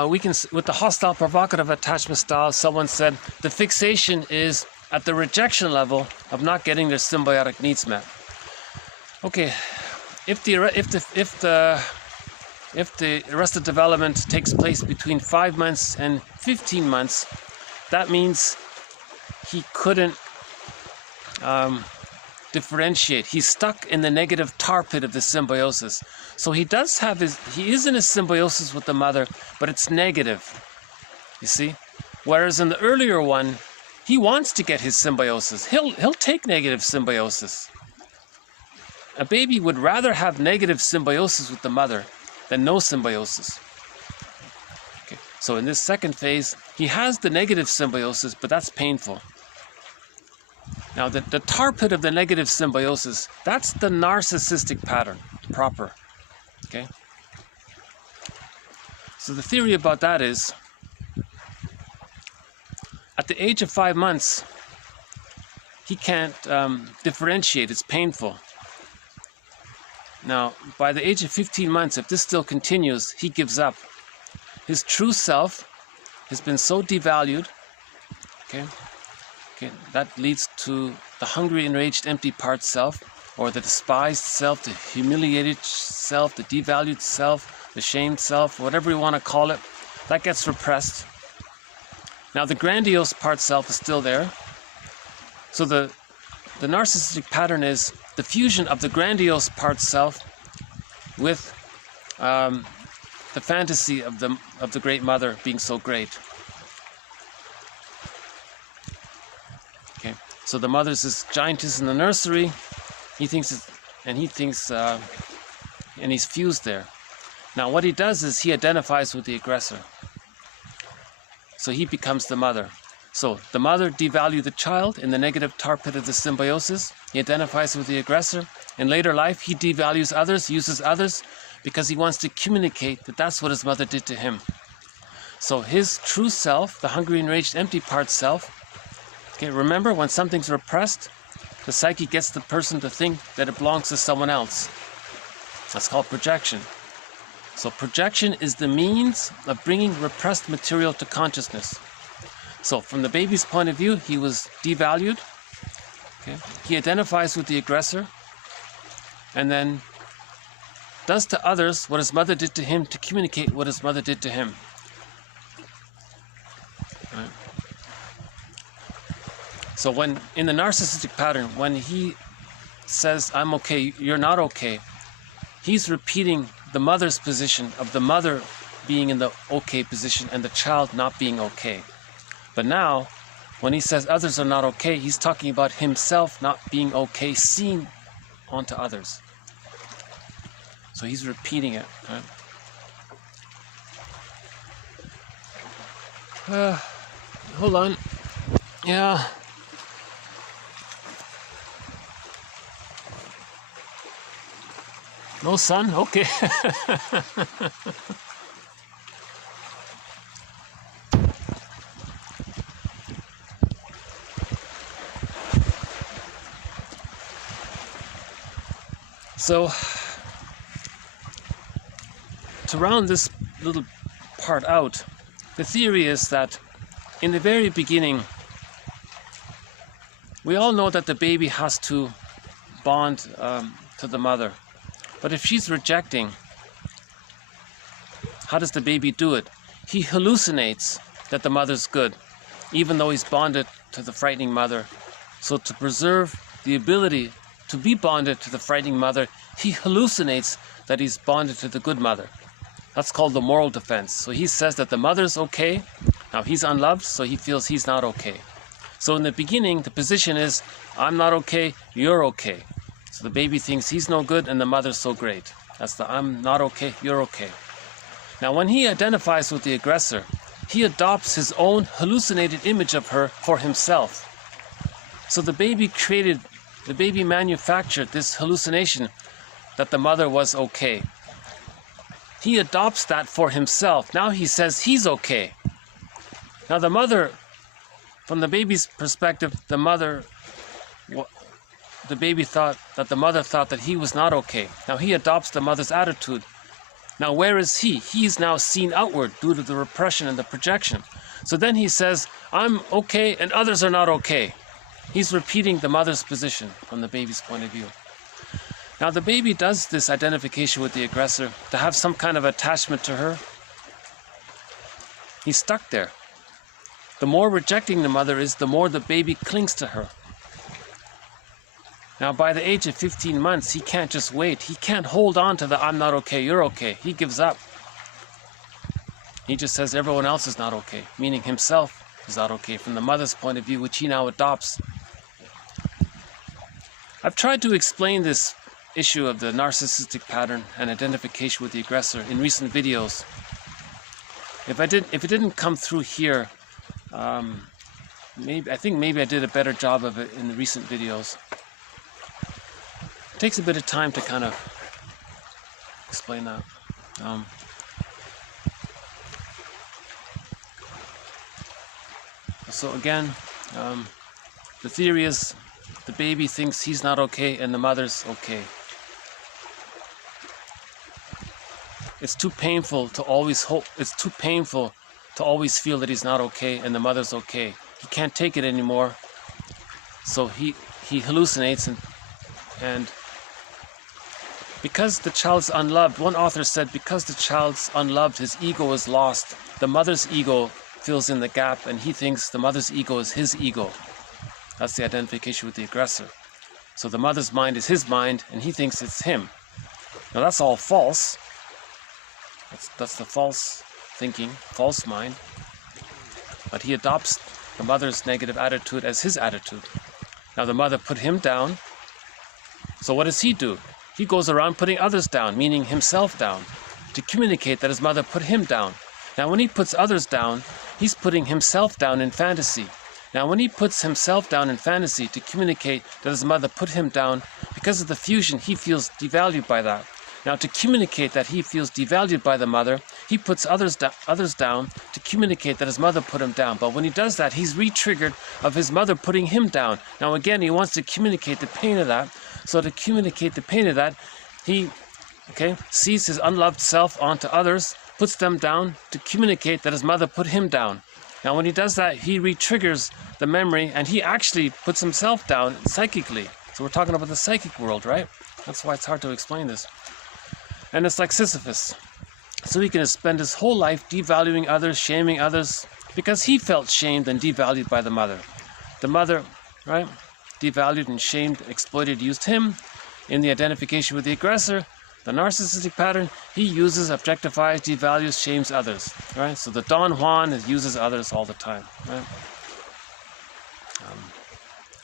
we can, with the hostile provocative attachment style, someone said the fixation is at the rejection level of not getting their symbiotic needs met. Okay, if the arrested development takes place between 5 months and 15 months, that means he couldn't differentiate. He's stuck in the negative tar pit of the symbiosis. So he does have he is in a symbiosis with the mother, but it's negative, you see? Whereas in the earlier one, he wants to get his symbiosis. He'll take negative symbiosis. A baby would rather have negative symbiosis with the mother than no symbiosis. Okay. So in this second phase, he has the negative symbiosis, but that's painful. Now, the tar pit of the negative symbiosis, that's the narcissistic pattern proper. Okay? So the theory about that is, at the age of 5 months, he can't differentiate. It's painful. Now, by the age of 15 months, if this still continues, he gives up. His true self has been so devalued, okay? That leads to the hungry, enraged, empty part self, or the despised self, the humiliated self, the devalued self, the shamed self, whatever you want to call it. That gets repressed. Now the grandiose part self is still there. So the narcissistic pattern is the fusion of the grandiose part self with the fantasy of the great mother being so great. Okay, so the mother's this giantess in the nursery. He thinks, and he's fused there. Now what he does is he identifies with the aggressor. So he becomes the mother. So the mother devalued the child in the negative tar pit of the symbiosis. He identifies with the aggressor. In later life, he devalues others, uses others, because he wants to communicate that that's what his mother did to him. So his true self, the hungry, enraged, empty part self, okay, remember when something's repressed, the psyche gets the person to think that it belongs to someone else. That's called projection. So projection is the means of bringing repressed material to consciousness. So from the baby's point of view, he was devalued. Okay? He identifies with the aggressor and then does to others what his mother did to him to communicate what his mother did to him. Right? So when in the narcissistic pattern, when he says, I'm okay, you're not okay, he's repeating the mother's position of the mother being in the okay position and the child not being okay. But now, when he says others are not okay, he's talking about himself not being okay, seen onto others. So he's repeating it. Right? Hold on. Yeah. No sun? Okay. So, to round this little part out, the theory is that in the very beginning, we all know that the baby has to bond to the mother. But if she's rejecting, how does the baby do it? He hallucinates that the mother's good, even though he's bonded to the frightening mother. So to preserve the ability to be bonded to the frightening mother, he hallucinates that he's bonded to the good mother. That's called the moral defense. So he says that the mother's okay. Now he's unloved, so he feels he's not okay. So in the beginning, the position is, I'm not okay, you're okay. So the baby thinks he's no good and the mother's so great. That's the I'm not okay, you're okay. Now when he identifies with the aggressor, he adopts his own hallucinated image of her for himself. So the baby manufactured this hallucination that the mother was okay. He adopts that for himself. Now he says he's okay. Now the mother, from the baby's perspective, the baby thought that the mother thought that he was not okay. Now he adopts the mother's attitude. Now where is he? He's now seen outward due to the repression and the projection. So then he says, I'm okay and others are not okay. He's repeating the mother's position from the baby's point of view. Now the baby does this identification with the aggressor to have some kind of attachment to her. He's stuck there. The more rejecting the mother is, the more the baby clings to her. Now by the age of 15 months, he can't just wait. He can't hold on to the I'm not okay, you're okay. He gives up. He just says everyone else is not okay, meaning himself is not okay from the mother's point of view, which he now adopts. I've tried to explain this issue of the narcissistic pattern and identification with the aggressor in recent videos. If it didn't come through here, I think maybe I did a better job of it in the recent videos. It takes a bit of time to kind of explain that. So again, the theory is the baby thinks he's not okay and the mother's okay. It's too painful to always hope. It's too painful to always feel that he's not okay and the mother's okay. He can't take it anymore, so he hallucinates and because the child's unloved, one author said, because the child's unloved, his ego is lost. The mother's ego fills in the gap, and he thinks the mother's ego is his ego. That's the identification with the aggressor. So the mother's mind is his mind, and he thinks it's him. Now that's all false. That's the false thinking, false mind. But he adopts the mother's negative attitude as his attitude. Now the mother put him down. So what does he do? He goes around putting others down, meaning himself down, to communicate that his mother put him down. Now when he puts others down, he's putting himself down in fantasy. Now when he puts himself down in fantasy to communicate that his mother put him down, because of the fusion, he feels devalued by that. Now to communicate that he feels devalued by the mother, he puts others down to communicate that his mother put him down. But when he does that, he's re-triggered of his mother putting him down. Now again, he wants to communicate the pain of that. So to communicate the pain of that, he sees his unloved self onto others, puts them down to communicate that his mother put him down. Now when he does that, he re-triggers the memory and he actually puts himself down psychically. So we're talking about the psychic world, right? That's why it's hard to explain this. And it's like Sisyphus. So he can spend his whole life devaluing others, shaming others, because he felt shamed and devalued by the mother. The mother, right, devalued and shamed, exploited, used him. In the identification with the aggressor, the narcissistic pattern, he uses, objectifies, devalues, shames others, right? So the Don Juan uses others all the time, right?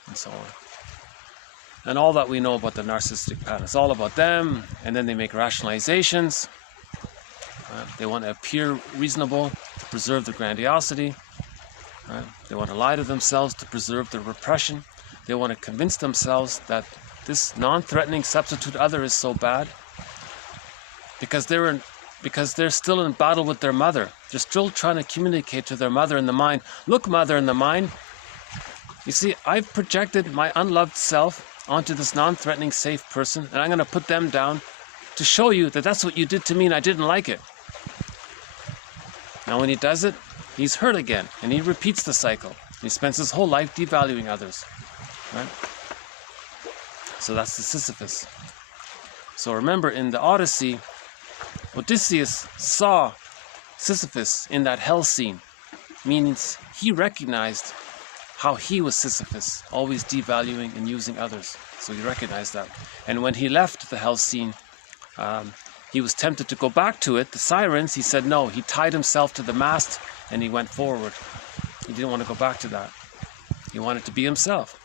And so on. And all that we know about the narcissistic pattern, it's all about them, and then they make rationalizations. They want to appear reasonable to preserve their grandiosity. Right? They want to lie to themselves to preserve their repression. They want to convince themselves that this non-threatening substitute other is so bad because they're still in battle with their mother. They're still trying to communicate to their mother in the mind. Look, mother in the mind, you see, I've projected my unloved self onto this non-threatening safe person, and I'm going to put them down to show you that that's what you did to me and I didn't like it. Now when he does it, he's hurt again, and he repeats the cycle. He spends his whole life devaluing others. Right? So that's the Sisyphus. So remember, in the Odyssey, Odysseus saw Sisyphus in that hell scene, means he recognized how he was Sisyphus, always devaluing and using others. So he recognized that. And when he left the hell scene, he was tempted to go back to it. The sirens, he said no. He tied himself to the mast and he went forward. He didn't want to go back to that. He wanted to be himself.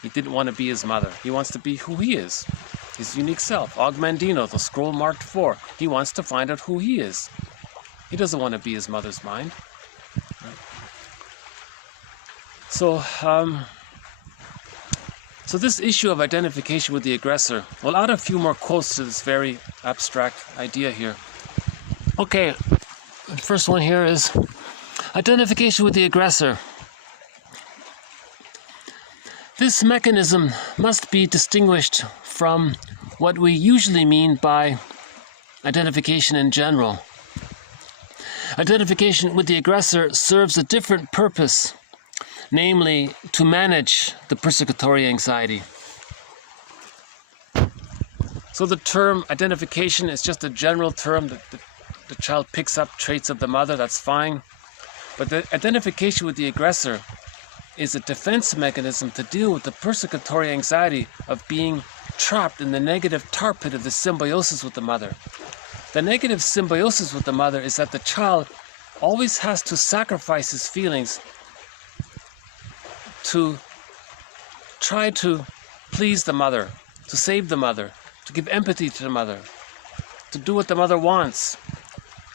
He didn't want to be his mother. He wants to be who he is. his unique self. Augmandino, the scroll marked 4. He wants to find out who he is. He doesn't want to be his mother's mind. So this issue of identification with the aggressor, well, I'll add a few more quotes to this very abstract idea here. Okay, the first one here is identification with the aggressor. This mechanism must be distinguished from what we usually mean by identification in general. Identification with the aggressor serves a different purpose, namely to manage the persecutory anxiety. So the term identification is just a general term that the child picks up traits of the mother, that's fine. But the identification with the aggressor is a defense mechanism to deal with the persecutory anxiety of being trapped in the negative tar pit of the symbiosis with the mother. The negative symbiosis with the mother is that the child always has to sacrifice his feelings to try to please the mother, to save the mother, to give empathy to the mother, to do what the mother wants.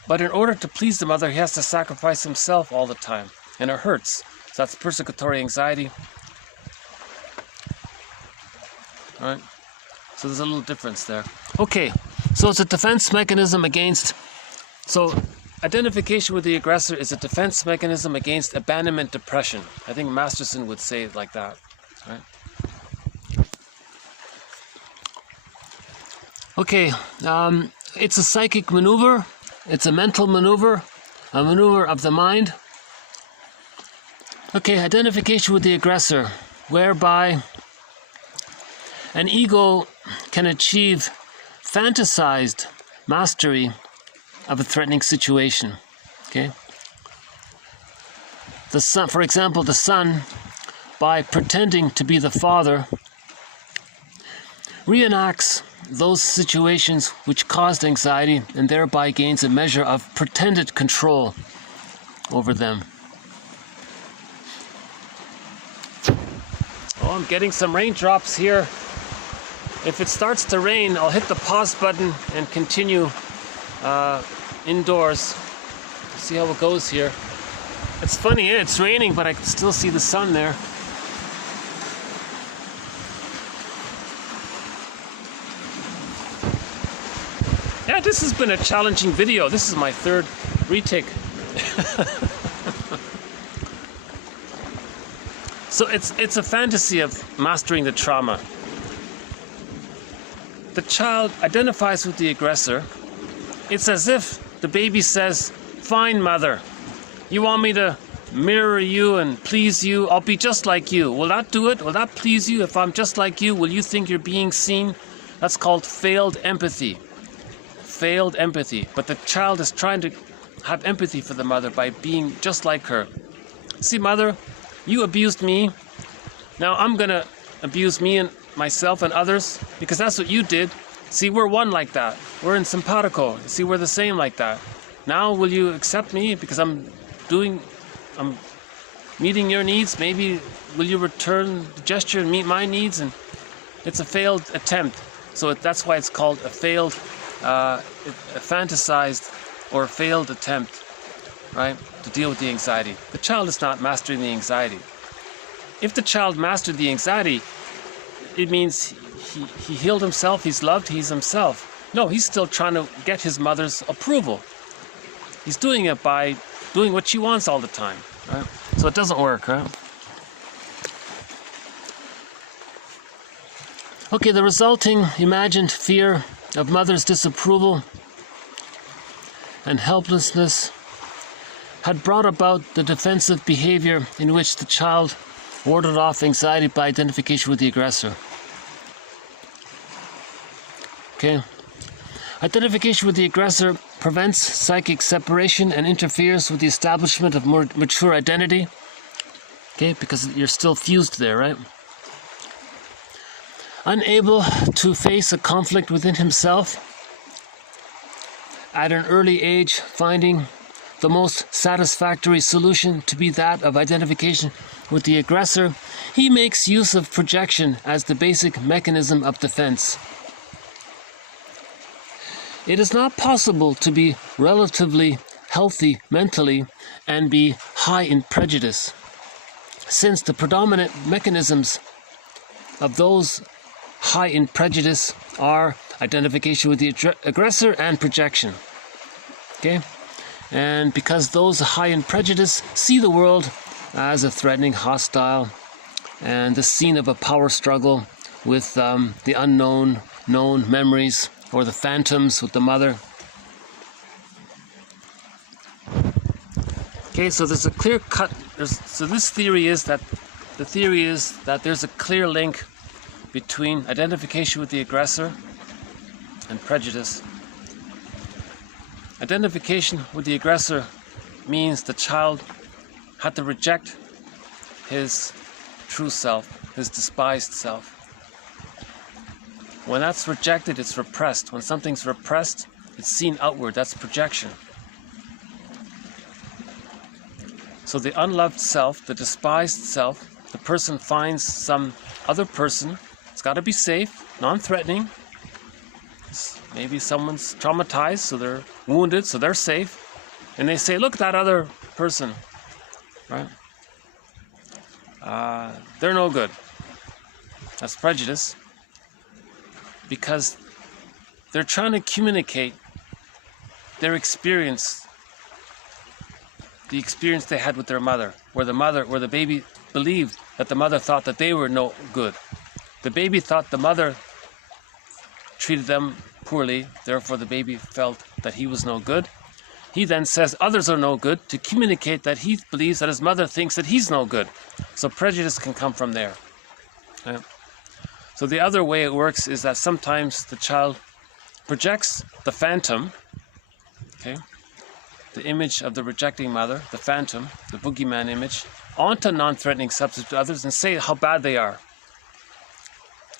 But in order to please the mother, he has to sacrifice himself all the time, and it hurts. So that's persecutory anxiety. All right, so there's a little difference there. Okay, so it's a defense mechanism against, so identification with the aggressor is a defense mechanism against abandonment depression. I think Masterson would say it like that. All right. Okay, it's a psychic maneuver. It's a mental maneuver, a maneuver of the mind. Okay, identification with the aggressor, whereby an ego can achieve fantasized mastery of a threatening situation. Okay? The son, for example, the son, by pretending to be the father, reenacts those situations which caused anxiety and thereby gains a measure of pretended control over them. Oh, I'm getting some raindrops here. If it starts to rain, I'll hit the pause button and continue indoors. See how it goes here. It's funny, it's raining, but I can still see the sun there. Yeah, this has been a challenging video. This is my third retake. So it's a fantasy of mastering the trauma. The child identifies with the aggressor. It's as if the baby says, "Fine, mother. You want me to mirror you and please you? I'll be just like you. Will that do it? Will that please you? If I'm just like you, will you think you're being seen?" That's called failed empathy. Failed empathy. But the child is trying to have empathy for the mother by being just like her. See, mother, you abused me. Now I'm going to abuse me and myself and others because that's what you did. See, we're one like that. We're in simpatico. See, we're the same like that. Now will you accept me because I'm meeting your needs? Maybe will you return the gesture and meet my needs? And it's a failed attempt. So that's why it's called a failed, a fantasized or failed attempt, right, to deal with the anxiety. The child is not mastering the anxiety. If the child mastered the anxiety, it means he healed himself, he's loved, he's himself. No, he's still trying to get his mother's approval. He's doing it by doing what she wants all the time, right? So it doesn't work, right? Okay, the resulting imagined fear of mother's disapproval and helplessness had brought about the defensive behavior in which the child warded off anxiety by identification with the aggressor. Okay. Identification with the aggressor prevents psychic separation and interferes with the establishment of more mature identity. Okay, because you're still fused there, right? Unable to face a conflict within himself, at an early age finding the most satisfactory solution to be that of identification with the aggressor, he makes use of projection as the basic mechanism of defense. It is not possible to be relatively healthy mentally and be high in prejudice, since the predominant mechanisms of those high in prejudice are identification with the aggressor and projection. Okay? And because those high in prejudice see the world as a threatening, hostile, and the scene of a power struggle with the unknown, known memories, or the phantoms with the mother. Okay, so there's a clear cut. So this theory is that there's a clear link between identification with the aggressor and prejudice. Identification with the aggressor means the child had to reject his true self, his despised self. When that's rejected, it's repressed. When something's repressed, it's seen outward. That's projection. So the unloved self, the despised self, the person finds some other person. It's got to be safe, non-threatening. Maybe someone's traumatized, so they're wounded, so they're safe. And they say, look, that other person, right? They're no good. That's prejudice. Because they're trying to communicate their experience, the experience they had with their mother, where the baby believed that the mother thought that they were no good. The baby thought the mother treated them poorly, therefore the baby felt that he was no good. He then says others are no good to communicate that he believes that his mother thinks that he's no good. So prejudice can come from there. Yeah. So the other way it works is that sometimes the child projects the phantom, okay, the image of the rejecting mother, the phantom, the boogeyman image, onto non-threatening substitute others and say how bad they are.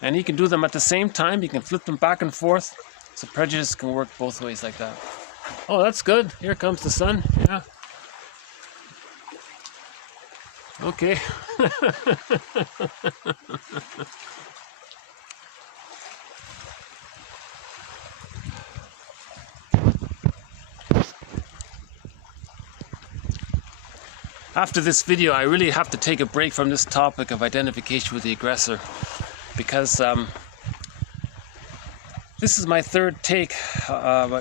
And he can do them at the same time. He can flip them back and forth. So prejudice can work both ways like that. Oh, that's good. Here comes the sun. Yeah. Okay. After this video, I really have to take a break from this topic of identification with the aggressor, because this is my third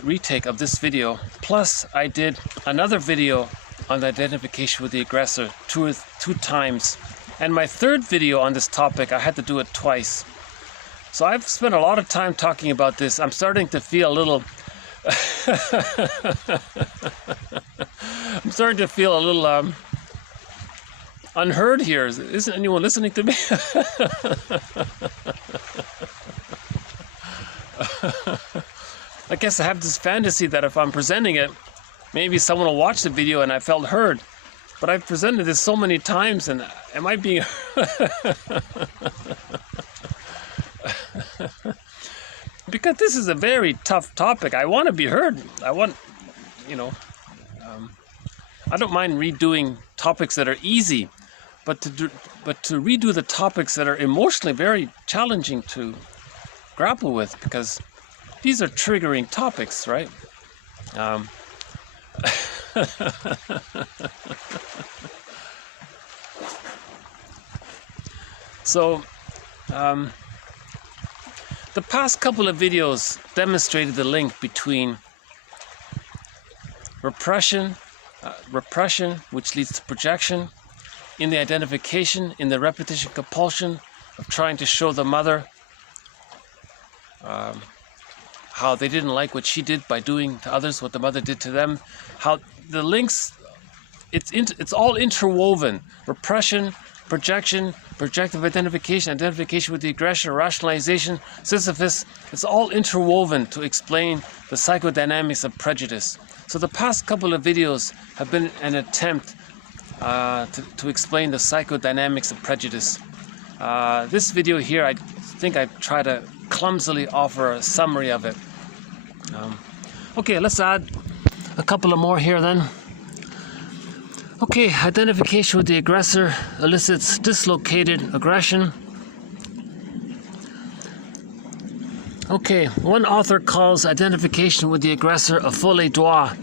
retake of this video. Plus, I did another video on the identification with the aggressor two times. And my third video on this topic, I had to do it twice. So I've spent a lot of time talking about this. I'm starting to feel a little... I'm starting to feel a little unheard here. Isn't anyone listening to me? I guess I have this fantasy that if I'm presenting it, maybe someone will watch the video and I felt heard. But I've presented this so many times, and am I being... Because this is a very tough topic. I want to be heard. I want, I don't mind redoing topics that are easy, but to redo the topics that are emotionally very challenging to grapple with, because these are triggering topics, right? So, the past couple of videos demonstrated the link between repression, which leads to projection, in the identification, in the repetition compulsion of trying to show the mother how they didn't like what she did by doing to others what the mother did to them. How the links, it's all interwoven. Repression, projection, projective identification, identification with the aggressor, rationalization, Sisyphus, it's all interwoven to explain the psychodynamics of prejudice. So the past couple of videos have been an attempt to explain the psychodynamics of prejudice. This video here, I think I try to clumsily offer a summary of it. Okay, let's add a couple of more here then. Okay, identification with the aggressor elicits dislocated aggression. Okay, one author calls identification with the aggressor a folie douce.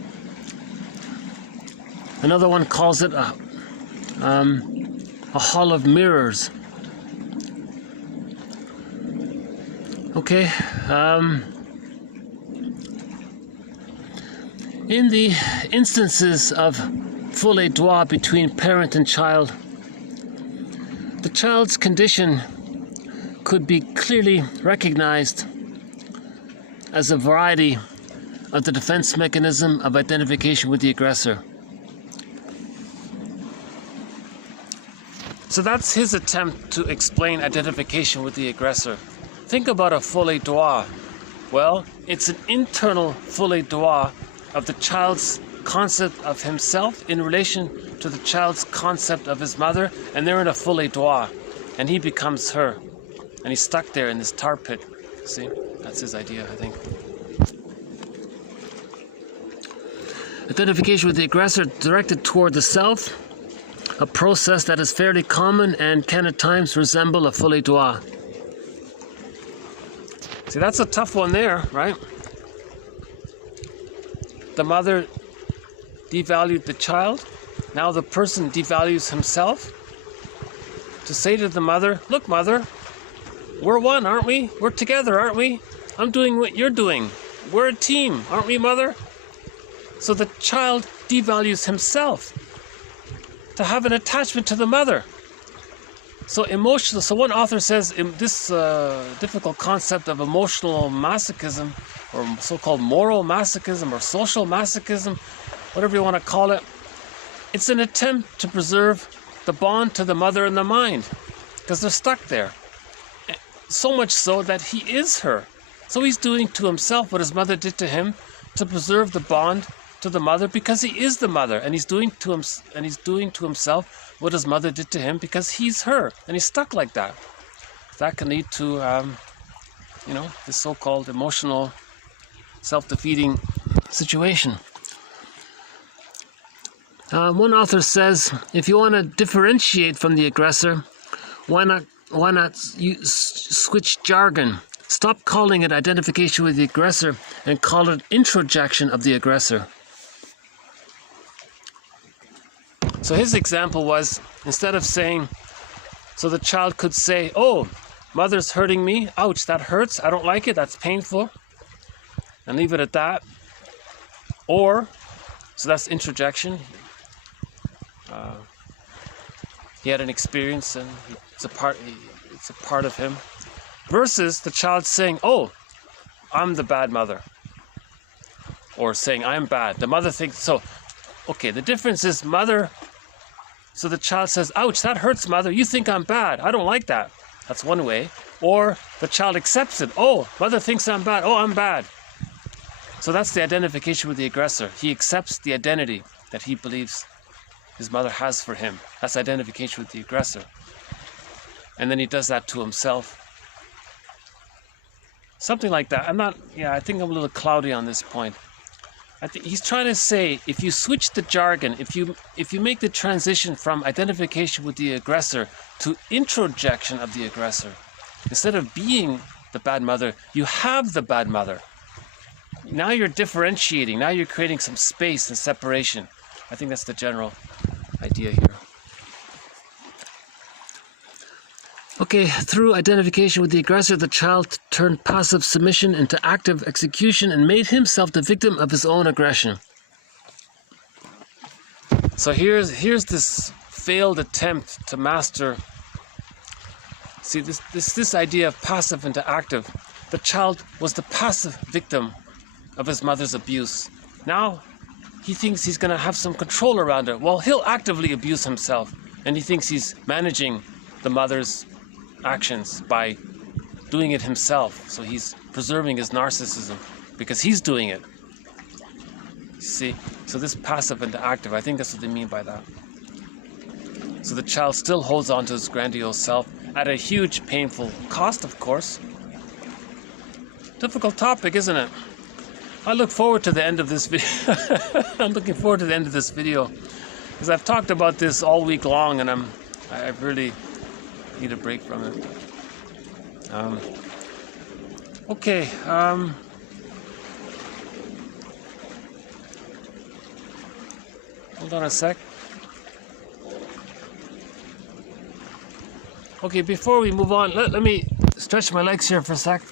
Another one calls it a hall of mirrors. Okay, in the instances of folie douce between parent and child, the child's condition could be clearly recognized as a variety of the defense mechanism of identification with the aggressor. So that's his attempt to explain identification with the aggressor. Think about a folie douce. Well, it's an internal folie douce of the child's concept of himself in relation to the child's concept of his mother, and they're in a folie douce, and he becomes her, and he's stuck there in this tar pit. See, that's his idea, I think. Identification with the aggressor directed toward the self, a process that is fairly common and can at times resemble a folie douce. See, that's a tough one there, right? The mother devalued the child. Now the person devalues himself. To say to the mother, look, mother, we're one, aren't we? We're together, aren't we? I'm doing what you're doing. We're a team, aren't we, mother? So the child devalues himself to have an attachment to the mother. So emotional. So one author says in this difficult concept of emotional masochism, or so-called moral masochism, or social masochism, whatever you want to call it, it's an attempt to preserve the bond to the mother and the mind, because they're stuck there. So much so that he is her. So he's doing to himself what his mother did to him to preserve the bond to the mother, because he is the mother, and he's doing to himself what his mother did to him because he's her, and he's stuck like that. That can lead to this so-called emotional self-defeating situation. One author says, if you want to differentiate from the aggressor, why not switch jargon? Stop calling it identification with the aggressor and call it introjection of the aggressor. So his example was, instead of saying, so the child could say, oh, mother's hurting me, ouch, that hurts, I don't like it, that's painful, and leave it at that. Or, so that's introjection. He had an experience and it's a part of him. Versus the child saying, oh, I'm the bad mother. Or saying, I'm bad. The mother thinks, so, okay, the difference is mother, so the child says, ouch, that hurts, mother, you think I'm bad, I don't like that. That's one way. Or the child accepts it, oh, mother thinks I'm bad, oh, I'm bad. So that's the identification with the aggressor. He accepts the identity that he believes his mother has for him. That's identification with the aggressor. And then he does that to himself. Something like that. I think I'm a little cloudy on this point. I think he's trying to say, if you switch the jargon, if you make the transition from identification with the aggressor to introjection of the aggressor, instead of being the bad mother, you have the bad mother. Now you're differentiating. Now you're creating some space and separation. I think that's the general idea here. Okay, through identification with the aggressor, the child turned passive submission into active execution and made himself the victim of his own aggression. So here's this failed attempt to master. See, this idea of passive into active. The child was the passive victim of his mother's abuse. Now he thinks he's going to have some control around her. Well, he'll actively abuse himself, and he thinks he's managing the mother's actions by doing it himself. So he's preserving his narcissism because he's doing it. See, so this passive into active, I think that's what they mean by that. So the child still holds on to his grandiose self at a huge painful cost, of course. Difficult topic, isn't it? I look forward to the end of this video. I'm looking forward to the end of this video because I've talked about this all week long, and I really need a break from it. Okay, hold on a sec. Okay, before we move on, let me stretch my legs here for a sec.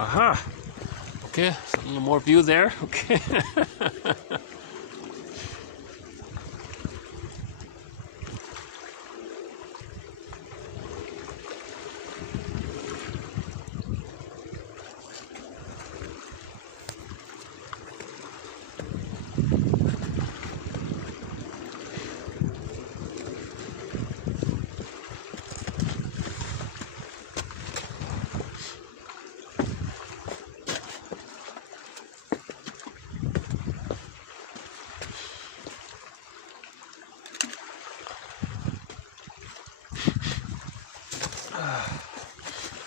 Aha! Okay, so a little more view there. Okay.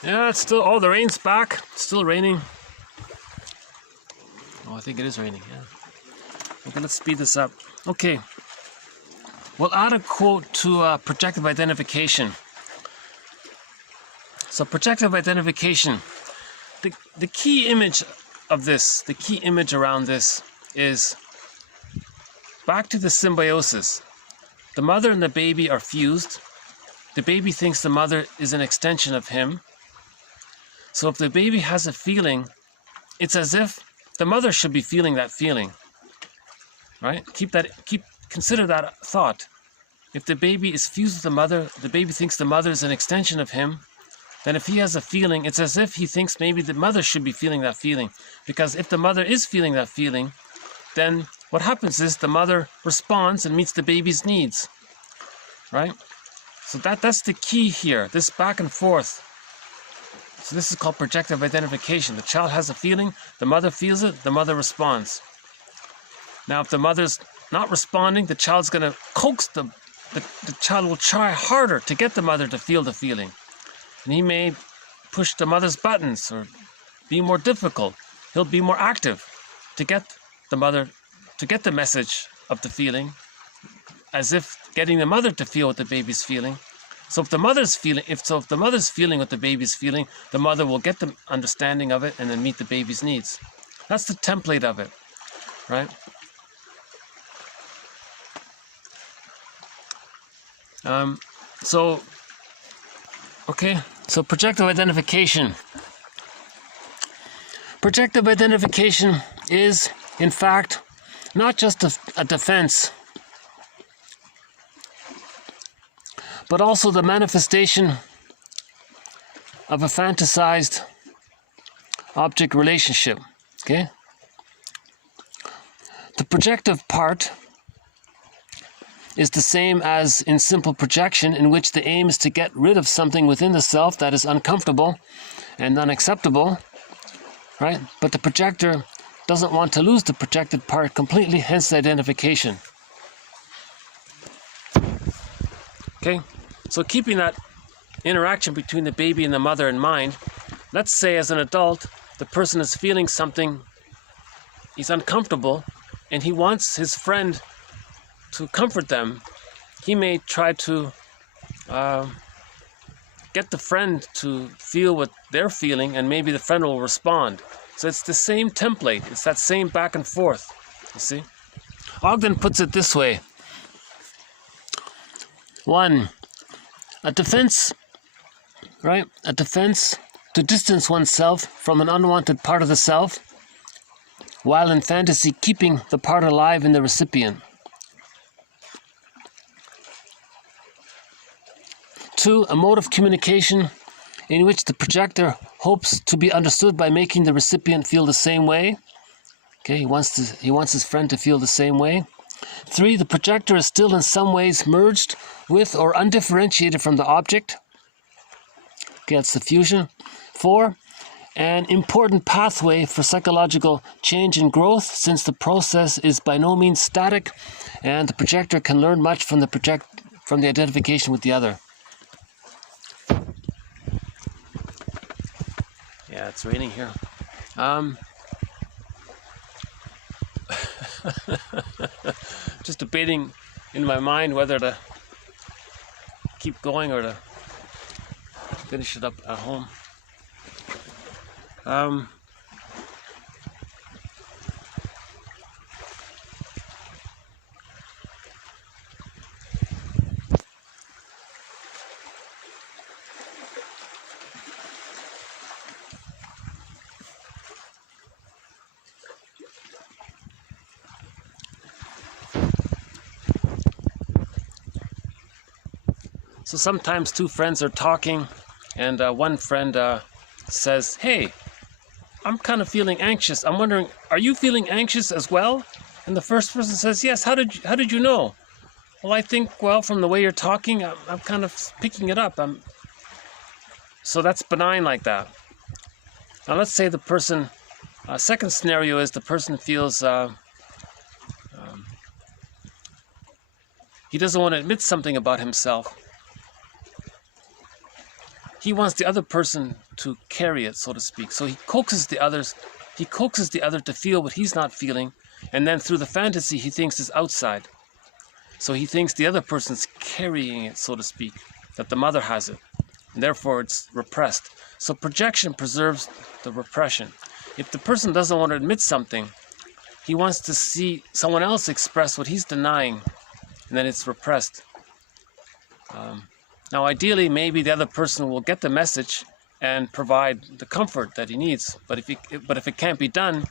Yeah, it's still, oh, the rain's back. It's still raining. Oh, I think it is raining, yeah. Okay, let's speed this up. Okay. We'll add a quote to projective identification. So projective identification, the key image of this, the key image around this is back to the symbiosis. The mother and the baby are fused. The baby thinks the mother is an extension of him. So if the baby has a feeling, it's as if the mother should be feeling that feeling, right? Consider that thought. If the baby is fused with the mother, the baby thinks the mother is an extension of him, then if he has a feeling, it's as if he thinks maybe the mother should be feeling that feeling. Because if the mother is feeling that feeling, then what happens is the mother responds and meets the baby's needs, right? So that's the key here, this back and forth. So this is called projective identification. The child has a feeling, the mother feels it, the mother responds. Now if the mother's not responding, the child's going to coax the child will try harder to get the mother to feel the feeling. And he may push the mother's buttons or be more difficult. He'll be more active to get the mother, to get the message of the feeling, as if getting the mother to feel what the baby's feeling. So if the mother's feeling, if the mother's feeling what the baby's feeling, the mother will get the understanding of it and then meet the baby's needs. That's the template of it, right? So projective identification. Projective identification is, in fact, not just a defense, but also the manifestation of a fantasized object relationship, okay? The projective part is the same as in simple projection, in which the aim is to get rid of something within the self that is uncomfortable and unacceptable, right? But the projector doesn't want to lose the projected part completely, hence the identification. Okay? So keeping that interaction between the baby and the mother in mind, let's say as an adult, the person is feeling something, he's uncomfortable, and he wants his friend to comfort them. He may try to get the friend to feel what they're feeling, and maybe the friend will respond. So it's the same template. It's that same back and forth, you see? Ogden puts it this way. 1. A defense, right? A defense to distance oneself from an unwanted part of the self, while in fantasy keeping the part alive in the recipient. 2. A mode of communication in which the projector hopes to be understood by making the recipient feel the same way. Okay, he wants his friend to feel the same way. 3. The projector is still in some ways merged with or undifferentiated from the object. Okay, that's the fusion. 4. an important pathway for psychological change and growth, since the process is by no means static, and the projector can learn much from the identification with the other. Yeah, it's raining here. Just debating in my mind whether to keep going or to finish it up at home. So sometimes two friends are talking, and one friend says, "Hey, I'm kind of feeling anxious. I'm wondering, are you feeling anxious as well?" And the first person says, "Yes. How did you know?" "Well, I think, well, from the way you're talking, I'm kind of picking it up. So that's benign like that." Now let's say the person, second scenario is the person feels he doesn't want to admit something about himself. He wants the other person to carry it, so to speak. So he coaxes the other to feel what he's not feeling, and then through the fantasy he thinks is outside. So he thinks the other person's carrying it, so to speak, that the mother has it, and therefore it's repressed. So projection preserves the repression. If the person doesn't want to admit something, he wants to see someone else express what he's denying, and then it's repressed. Now, ideally, maybe the other person will get the message and provide the comfort that he needs. But if it can't be done,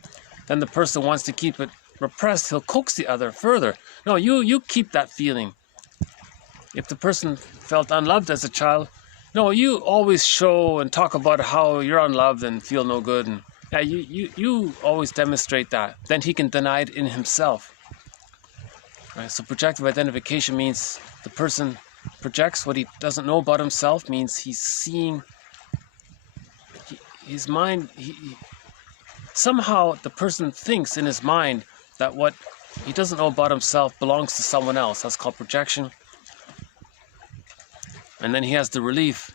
then the person wants to keep it repressed. He'll coax the other further. No, you keep that feeling. If the person felt unloved as a child, no, you always show and talk about how you're unloved and feel no good. And yeah, you always demonstrate that. Then he can deny it in himself. Right? So projective identification means the person projects what he doesn't know about himself, means he's seeing his mind. Somehow the person thinks in his mind that what he doesn't know about himself belongs to someone else. That's called projection. And then he has the relief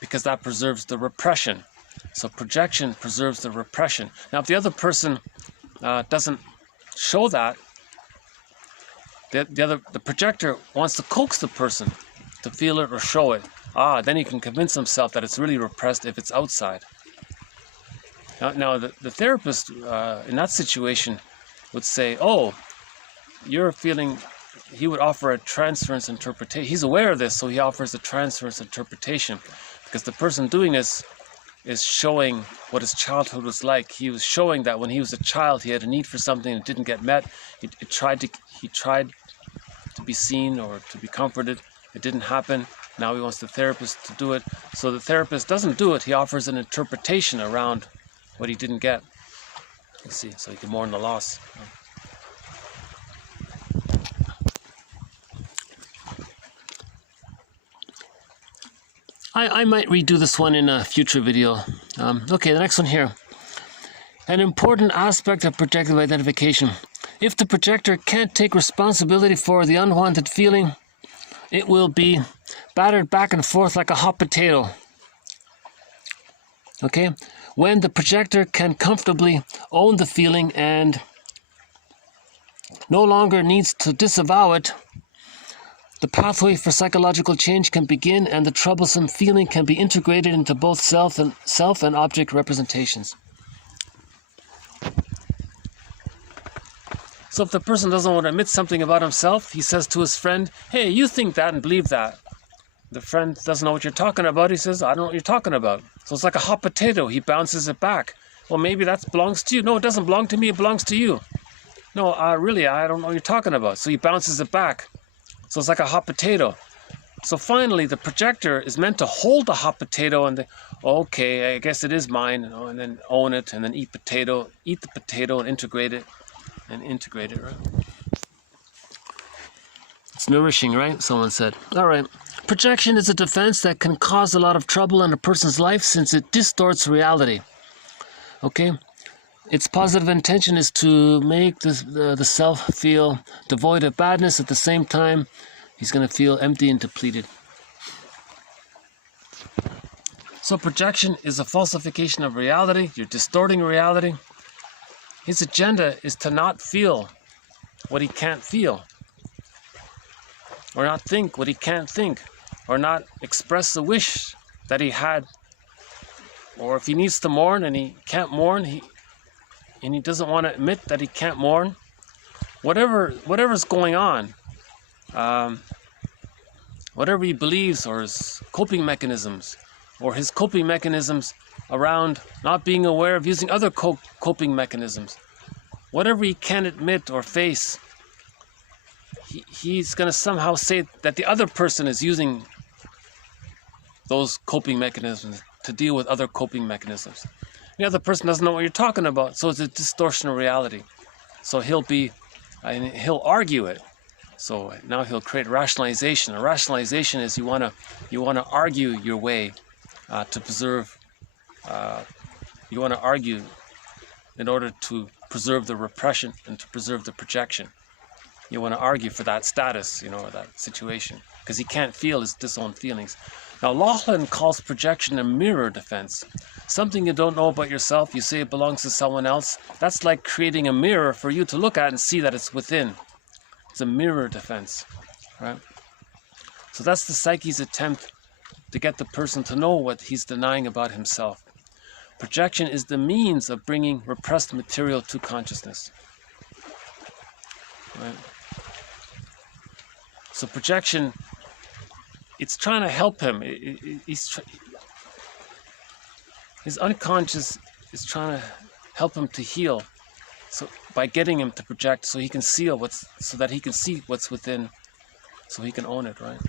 because that preserves the repression. So projection preserves the repression. Now, if the other person doesn't show that, the projector wants to coax the person to feel it or show it. Then he can convince himself that it's really repressed if it's outside. Now the therapist in that situation would say, "Oh, you're feeling." He would offer a transference interpretation. He's aware of this, so he offers a transference interpretation, because the person doing this is showing what his childhood was like. He was showing that when he was a child, he had a need for something that didn't get met. He tried to be seen or to be comforted. It didn't happen. Now he wants the therapist to do it. So the therapist doesn't do it. He offers an interpretation around what he didn't get. You see, so he can mourn the loss. I might redo this one in a future video. Okay, the next one here. An important aspect of projective identification. If the projector can't take responsibility for the unwanted feeling, it will be battered back and forth like a hot potato. Okay? When the projector can comfortably own the feeling and no longer needs to disavow it, the pathway for psychological change can begin, and the troublesome feeling can be integrated into both self and object representations. So if the person doesn't want to admit something about himself, he says to his friend, "Hey, you think that and believe that." The friend doesn't know what you're talking about. He says, "I don't know what you're talking about." So it's like a hot potato. He bounces it back. "Well, maybe that belongs to you." "No, it doesn't belong to me. It belongs to you." "No, really, I don't know what you're talking about." So he bounces it back. So it's like a hot potato. So finally, the projector is meant to hold the hot potato and okay, I guess it is mine, and then own it, and then eat the potato and integrate it, right? It's nourishing, right? Someone said. All right. Projection is a defense that can cause a lot of trouble in a person's life since it distorts reality. Okay? Its positive intention is to make the self feel devoid of badness. At the same time, he's going to feel empty and depleted. So projection is a falsification of reality. You're distorting reality. His agenda is to not feel what he can't feel, or not think what he can't think, or not express the wish that he had. Or if he needs to mourn and he can't mourn, and he doesn't want to admit that he can't mourn, whatever's going on, whatever he believes, or his coping mechanisms, or his coping mechanisms around not being aware of using other coping mechanisms, whatever he can't admit or face, he's going to somehow say that the other person is using those coping mechanisms to deal with other coping mechanisms. The other person doesn't know what you're talking about, so it's a distortion of reality. So he'll argue it. So now he'll create rationalization. A rationalization is you want to argue your way to preserve. You want to argue in order to preserve the repression and to preserve the projection. You want to argue for that status, or that situation, because he can't feel his disowned feelings. Now, Laughlin calls projection a mirror defense. Something you don't know about yourself, you say it belongs to someone else. That's like creating a mirror for you to look at and see that it's within. It's a mirror defense, right? So that's the psyche's attempt to get the person to know what he's denying about himself. Projection is the means of bringing repressed material to consciousness, right? So projection, it's trying to help him. His unconscious is trying to help him to heal. So by getting him to project, so he can see so that he can see what's within, so he can own it, right?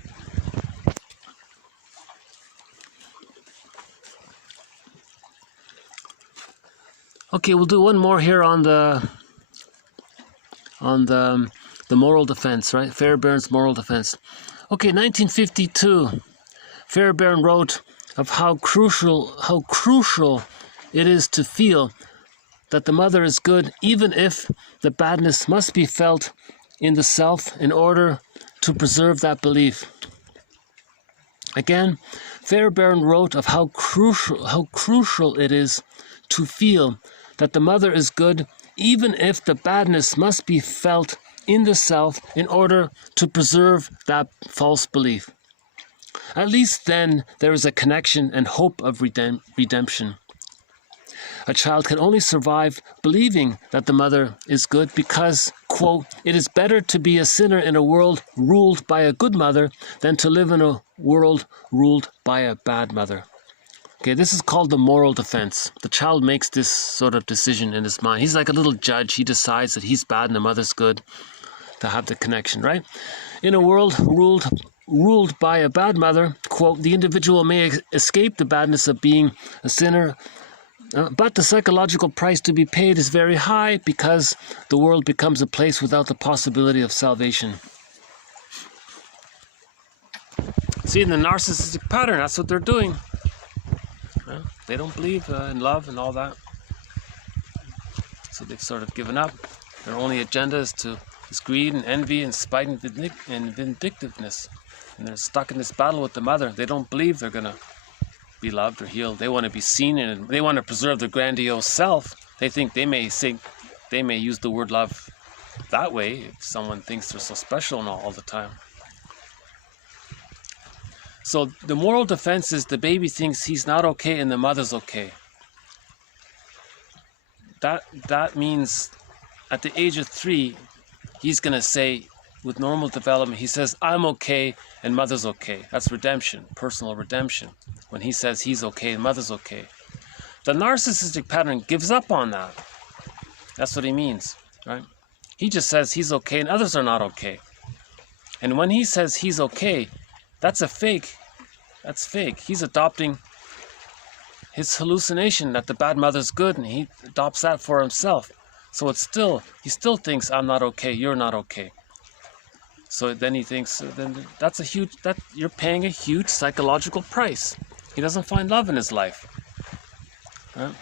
Okay, we'll do one more here on the moral defense, right? Fairbairn's moral defense. Okay, 1952, Fairbairn wrote of how crucial it is to feel that the mother is good, even if the badness must be felt in the self in order to preserve that belief. Again, Fairbairn wrote of how crucial it is to feel that the mother is good, even if the badness must be felt in the self in order to preserve that false belief. At least then there is a connection and hope of redemption. A child can only survive believing that the mother is good because, quote, it is better to be a sinner in a world ruled by a good mother than to live in a world ruled by a bad mother. Okay, this is called the moral defense. The child makes this sort of decision in his mind. He's like a little judge. He decides that he's bad and the mother's good to have the connection, right? In a world ruled by a bad mother, quote, the individual may escape the badness of being a sinner, but the psychological price to be paid is very high because the world becomes a place without the possibility of salvation. See, in the narcissistic pattern, that's what they're doing. They don't believe in love and all that. So they've sort of given up. Their only agenda is greed and envy and spite and vindictiveness. And they're stuck in this battle with the mother. They don't believe they're going to be loved or healed. They want to be seen and they want to preserve their grandiose self. They think they may use the word love that way if someone thinks they're so special and all the time. So the moral defense is the baby thinks he's not okay and the mother's okay. That means at the age of 3, he's going to say, with normal development, he says, I'm okay and mother's okay. That's redemption, personal redemption. When he says he's okay and mother's okay. The narcissistic pattern gives up on that. That's what he means, right? He just says he's okay and others are not okay. And when he says he's okay, that's a fake. That's fake. He's adopting his hallucination that the bad mother's good, and he adopts that for himself. So he still thinks I'm not okay, you're not okay. So then he thinks, then that's you're paying a huge psychological price. He doesn't find love in his life. Right?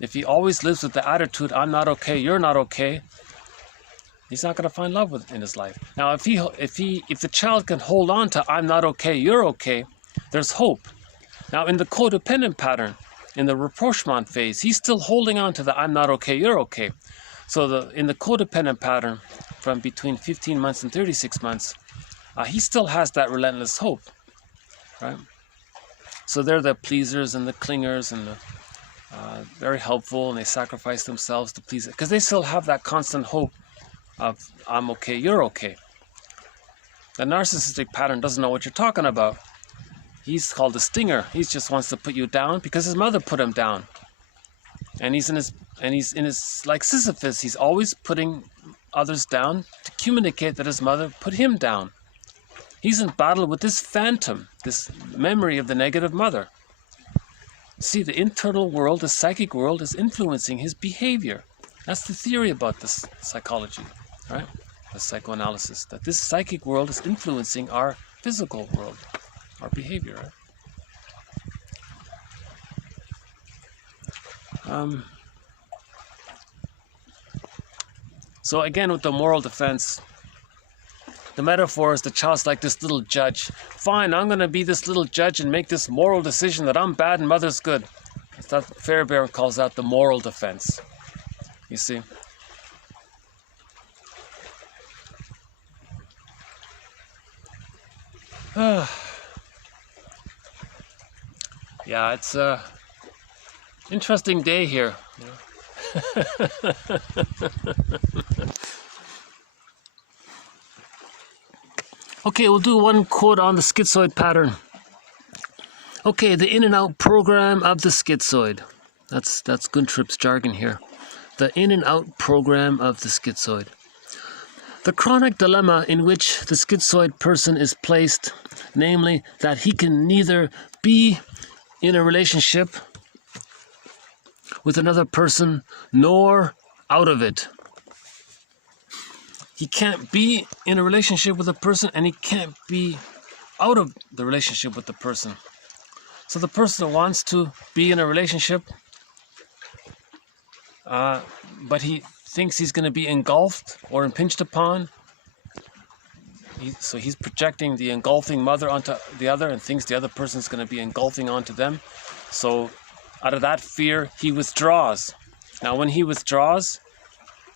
If he always lives with the attitude, I'm not okay, you're not okay, he's not going to find love in his life. Now, if the child can hold on to I'm not okay, you're okay, there's hope. Now, in the codependent pattern, in the rapprochement phase, he's still holding on to the I'm not okay, you're okay. So in the codependent pattern, from between 15 months and 36 months, he still has that relentless hope, right? So they're the pleasers and the clingers and the very helpful, and they sacrifice themselves to please it, because they still have that constant hope of I'm okay, you're okay. The narcissistic pattern doesn't know what you're talking about. He's called a stinger. He just wants to put you down because his mother put him down. And he's in his like Sisyphus, he's always putting others down to communicate that his mother put him down. He's in battle with this phantom, this memory of the negative mother. See, the internal world, the psychic world, is influencing his behavior. That's the theory about this psychology, right? The psychoanalysis, that this psychic world is influencing our physical world, our behavior, right? So again, with the moral defense, the metaphor is the child's like this little judge. Fine, I'm going to be this little judge and make this moral decision that I'm bad and mother's good. That's what Fairbanks calls out the moral defense. You see? Yeah, it's a interesting day here. Okay, we'll do one quote on the schizoid pattern. Okay, the in and out program of the schizoid. That's Guntrip's jargon here. The in and out program of the schizoid. The chronic dilemma in which the schizoid person is placed, namely that he can neither be in a relationship with another person nor out of it. He can't be in a relationship with a person and he can't be out of the relationship with the person. So the person wants to be in a relationship, but he thinks he's going to be engulfed or impinged upon. So he's projecting the engulfing mother onto the other and thinks the other person's going to be engulfing onto them. So out of that fear, he withdraws. Now when he withdraws,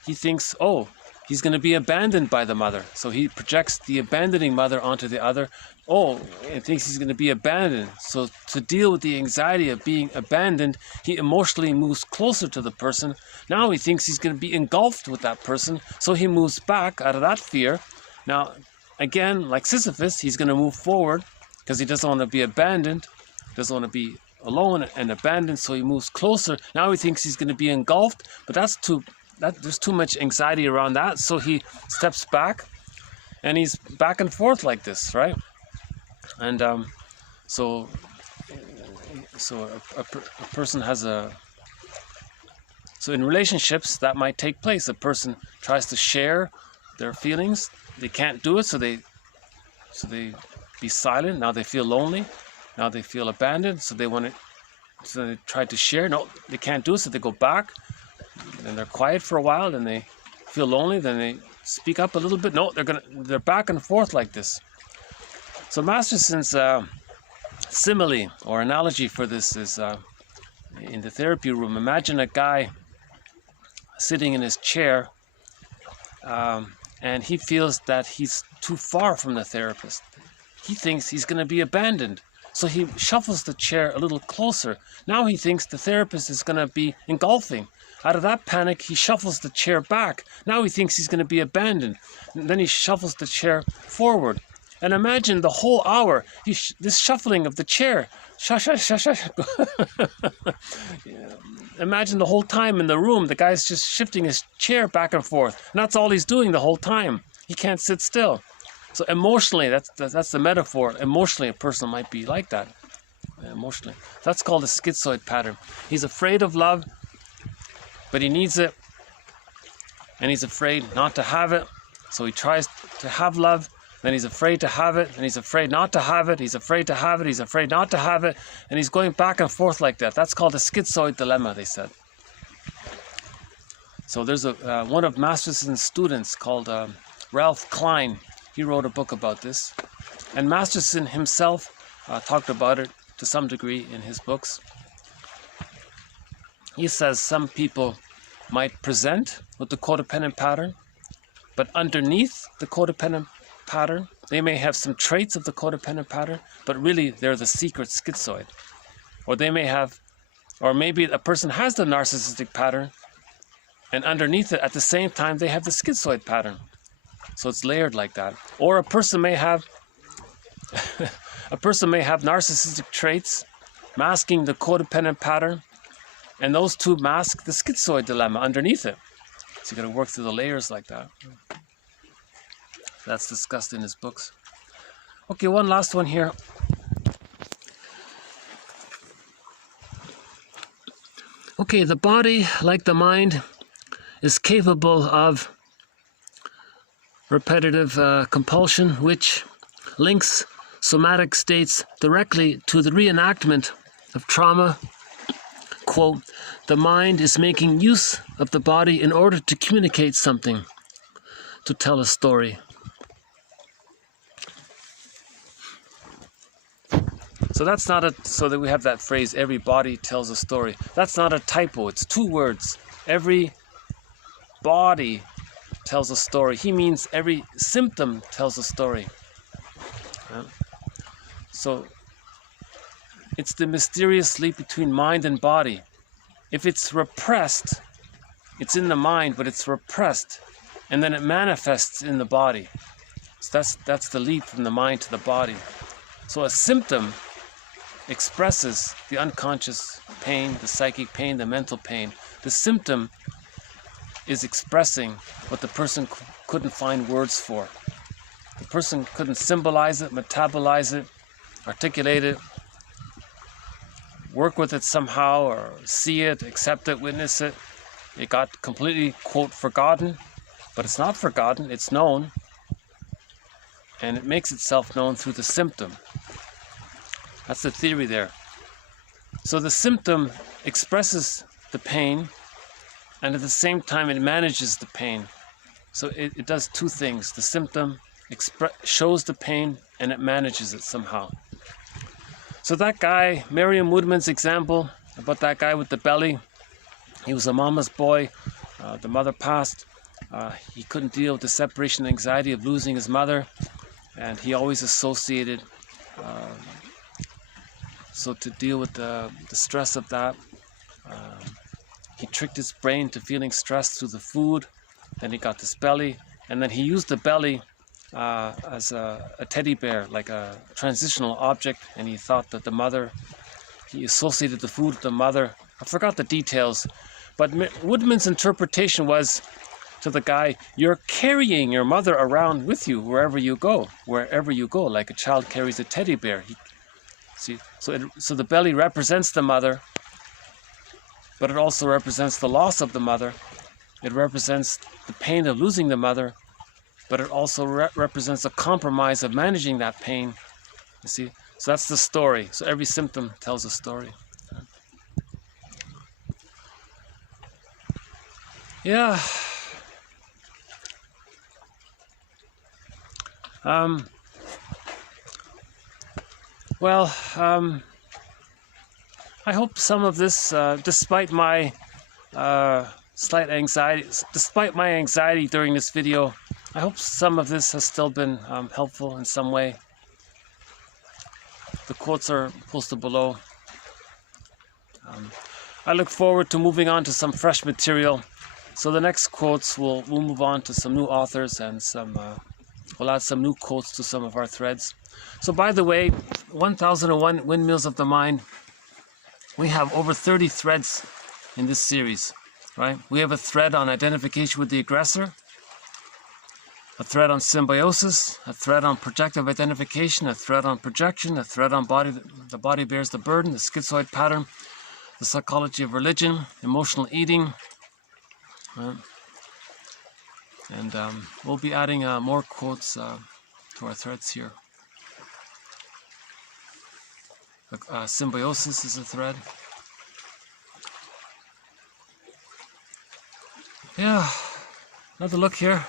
he thinks, oh, he's going to be abandoned by the mother. So he projects the abandoning mother onto the other. Oh, he thinks he's going to be abandoned. So to deal with the anxiety of being abandoned, he emotionally moves closer to the person. Now he thinks he's going to be engulfed with that person. So he moves back out of that fear. Now, again, like Sisyphus, he's going to move forward because he doesn't want to be abandoned. He doesn't want to be alone and abandoned. So he moves closer. Now he thinks he's going to be engulfed, but there's too much anxiety around that, so he steps back, and he's back and forth like this, right? And so a person has so in relationships that might take place. A person tries to share their feelings, they can't do it, so they be silent. Now they feel lonely, now they feel abandoned, so they try to share. No, they can't do it, so they go back. And they're quiet for a while, then they feel lonely, then they speak up a little bit. No, they're back and forth like this. So Masterson's simile or analogy for this is in the therapy room. Imagine a guy sitting in his chair and he feels that he's too far from the therapist. He thinks he's going to be abandoned. So he shuffles the chair a little closer. Now he thinks the therapist is going to be engulfing. Out of that panic, he shuffles the chair back. Now he thinks he's going to be abandoned. And then he shuffles the chair forward. And imagine the whole hour, this shuffling of the chair. Imagine the whole time in the room, the guy's just shifting his chair back and forth. And that's all he's doing the whole time. He can't sit still. So emotionally, that's the metaphor. Emotionally, a person might be like that. Emotionally. That's called a schizoid pattern. He's afraid of love, but he needs it. And he's afraid not to have it. So he tries to have love, then he's afraid to have it, and he's afraid not to have it, he's afraid to have it, he's afraid not to have it, and he's going back and forth like that. That's called a schizoid dilemma, they said. So there's one of Masterson's students called Ralph Klein. He wrote a book about this. And Masterson himself talked about it to some degree in his books. He says some people might present with the codependent pattern, but underneath the codependent pattern, they may have some traits of the codependent pattern, but really they're the secret schizoid. Or they may have, or maybe a person has the narcissistic pattern, and underneath it, at the same time, they have the schizoid pattern. So it's layered like that. Or a person may have narcissistic traits masking the codependent pattern, and those two mask the schizoid dilemma underneath it. So you got to work through the layers like that. That's discussed in his books. Okay, one last one here. Okay, the body, like the mind, is capable of repetitive compulsion, which links somatic states directly to the reenactment of trauma. Quote, the mind is making use of the body in order to communicate something, to tell a story. So that's not so that we have that phrase, every body tells a story. That's not a typo, it's two words. Every body tells a story. He means every symptom tells a story. So it's the mysterious link between mind and body. If it's repressed, it's in the mind, but it's repressed, and then it manifests in the body. So that's the leap from the mind to the body. So a symptom expresses the unconscious pain, the psychic pain, the mental pain. The symptom is expressing what the person couldn't find words for. The person couldn't symbolize it, metabolize it, articulate it, work with it somehow, or see it, accept it, witness it. It got completely, quote, forgotten, but it's not forgotten, it's known, and it makes itself known through the symptom. That's the theory there. So the symptom expresses the pain, and at the same time it manages the pain. So it does two things. The symptom shows the pain, and it manages it somehow. So that guy, Merriam-Woodman's example about that guy with the belly, he was a mama's boy. The mother passed. He couldn't deal with the separation anxiety of losing his mother, and he always associated. So to deal with the stress of that, he tricked his brain to feeling stressed through the food. Then he got this belly, and then he used the belly as a teddy bear, like a transitional object, and he thought that the mother, he associated the food with the mother. I forgot the details, but Woodman's interpretation was to the guy, you're carrying your mother around with you wherever you go, like a child carries a teddy bear. So the belly represents the mother, but it also represents the loss of the mother. It represents the pain of losing the mother, but it also represents a compromise of managing that pain. You see? So that's the story. So every symptom tells a story. Yeah. I hope some of this, despite my slight anxiety, despite my anxiety during this video, I hope some of this has still been helpful in some way. The quotes are posted below. I look forward to moving on to some fresh material. So the next quotes, we'll move on to some new authors, and we'll add some new quotes to some of our threads. So by the way, 1001 Windmills of the Mind, we have over 30 threads in this series, right? We have a thread on identification with the aggressor, a thread on symbiosis, a thread on projective identification, a thread on projection, a thread on the body bears the burden, the schizoid pattern, the psychology of religion, emotional eating, And we'll be adding more quotes to our threads here. Symbiosis is a thread. Yeah, another look here.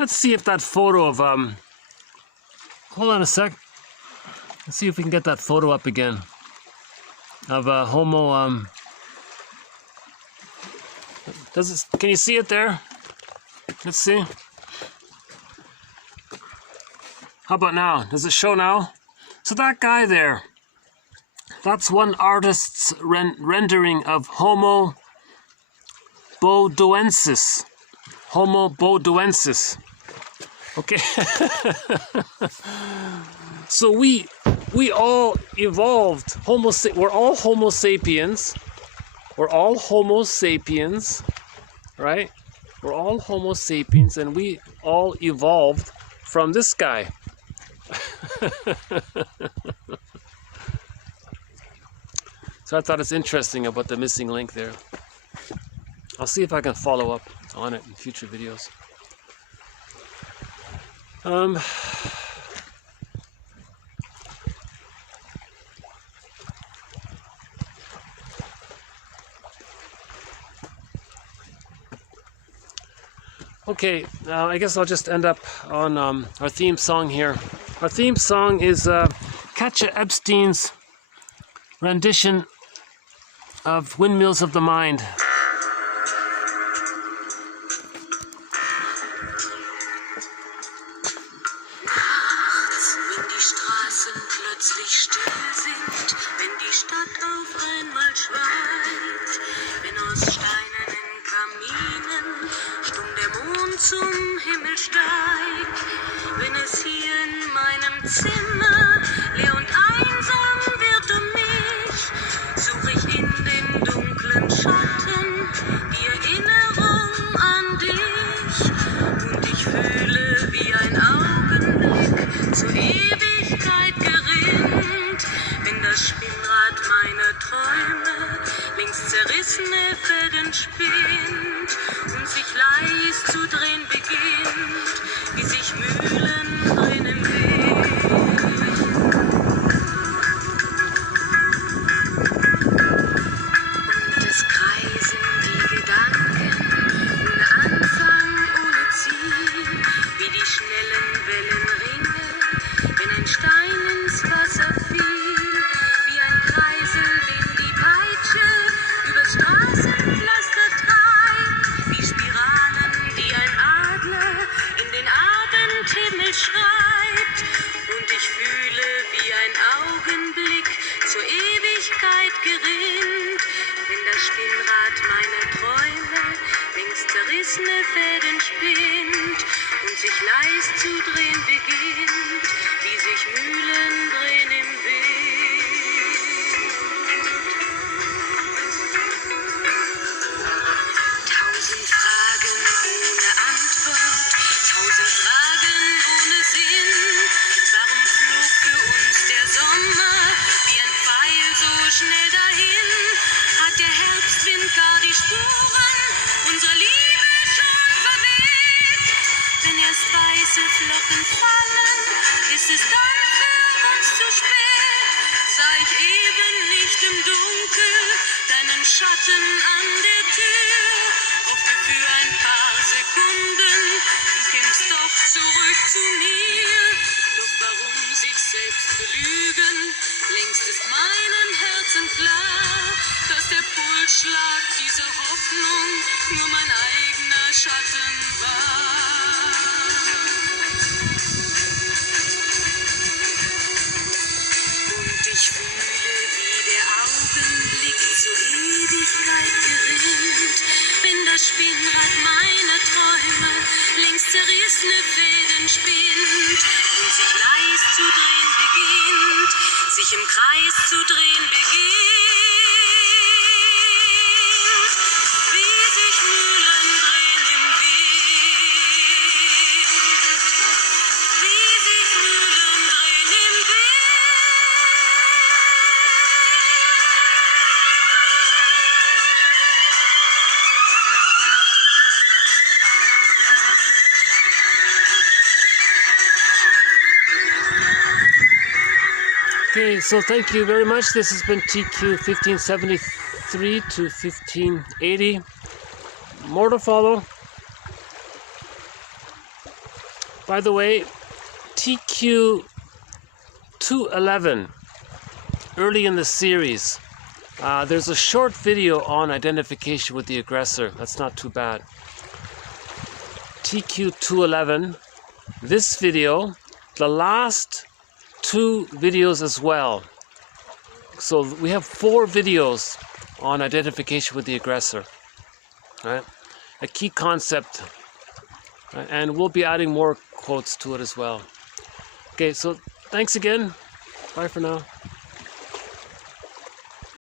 Let's see if that photo of, hold on a sec. Let's see if we can get that photo up again. Of Homo, can you see it there? Let's see. How about now? Does it show now? So that guy there, that's one artist's rendering of Homo bodoensis. Homo bodoensis. Okay. So we all evolved. We're all Homo sapiens. We're all Homo sapiens, right? We're all Homo sapiens, and we all evolved from this guy. So I thought it's interesting about the missing link there. I'll see if I can follow up on it in future videos. Okay, I guess I'll just end up on our theme song here. Our theme song is Katja Epstein's rendition of Windmills of the Mind. Zum Himmel steigt, wenn es hier in meinem Zimmer leer und einsam wird um mich, suche ich in den dunklen Schatten die Erinnerung an dich, und ich fühle, wie ein Augenblick zur Ewigkeit gerinnt, wenn das Spinnrad meiner Träume links zerrissene Fäden spinnt und sich leis zu drehen beginnt, wie sich Mühlen drehen im Wind. Und es kreisen die Gedanken ohne Anfang, ohne Ziel, wie die schnellen Wellenringe, wenn ein Stein ins Wasser fiel, wie ein Kreisel, den die Peitsche übers Straßenpflaster treibt, wie Spiralen, die ein Adler in den Abendhimmel schreibt. Und ich fühle, wie ein Augenblick zur Ewigkeit gerinnt, wenn das Spinnrad meiner Träume längst zerrissene Fäden spinnt und sich leis zu drehen beginnt, wie sich Mühlen drehen im Wind. 1000 Fragen ohne Antwort, 1000 Fragen ohne Sinn. Warum flog für uns der Sommer wie ein Pfeil so schnell dahin? Hat der Herbstwind gar die Spuren unserer Liebe schon verweht? Wenn erst weiße Flocken fallen, ist es dann für uns zu spät. Sah ich eben nicht im Dunkel deinen Schatten an der Tür, hoffte für ein paar Sekunden, du kämst doch zurück zu mir. Doch warum sich selbst belügen? Längst ist meinem Herzen klar, dass der Pulsschlag dieser Hoffnung nur mein eigener Schatten war. Und ich fühle, sich im Kreis zu drehen beginnt, wie sich Mühlen drehen im Wind, wie sich Mühlen drehen im Wind. Okay, so thank you very much. This has been TQ 1573 to 1580. More to follow. By the way, TQ 211, early in the series, there's a short video on identification with the aggressor. That's not too bad. TQ 211, this video, the last 2 videos as well. So we have 4 videos on identification with the aggressor. Right? A key concept. Right? And we'll be adding more quotes to it as well. Okay, so thanks again. Bye for now.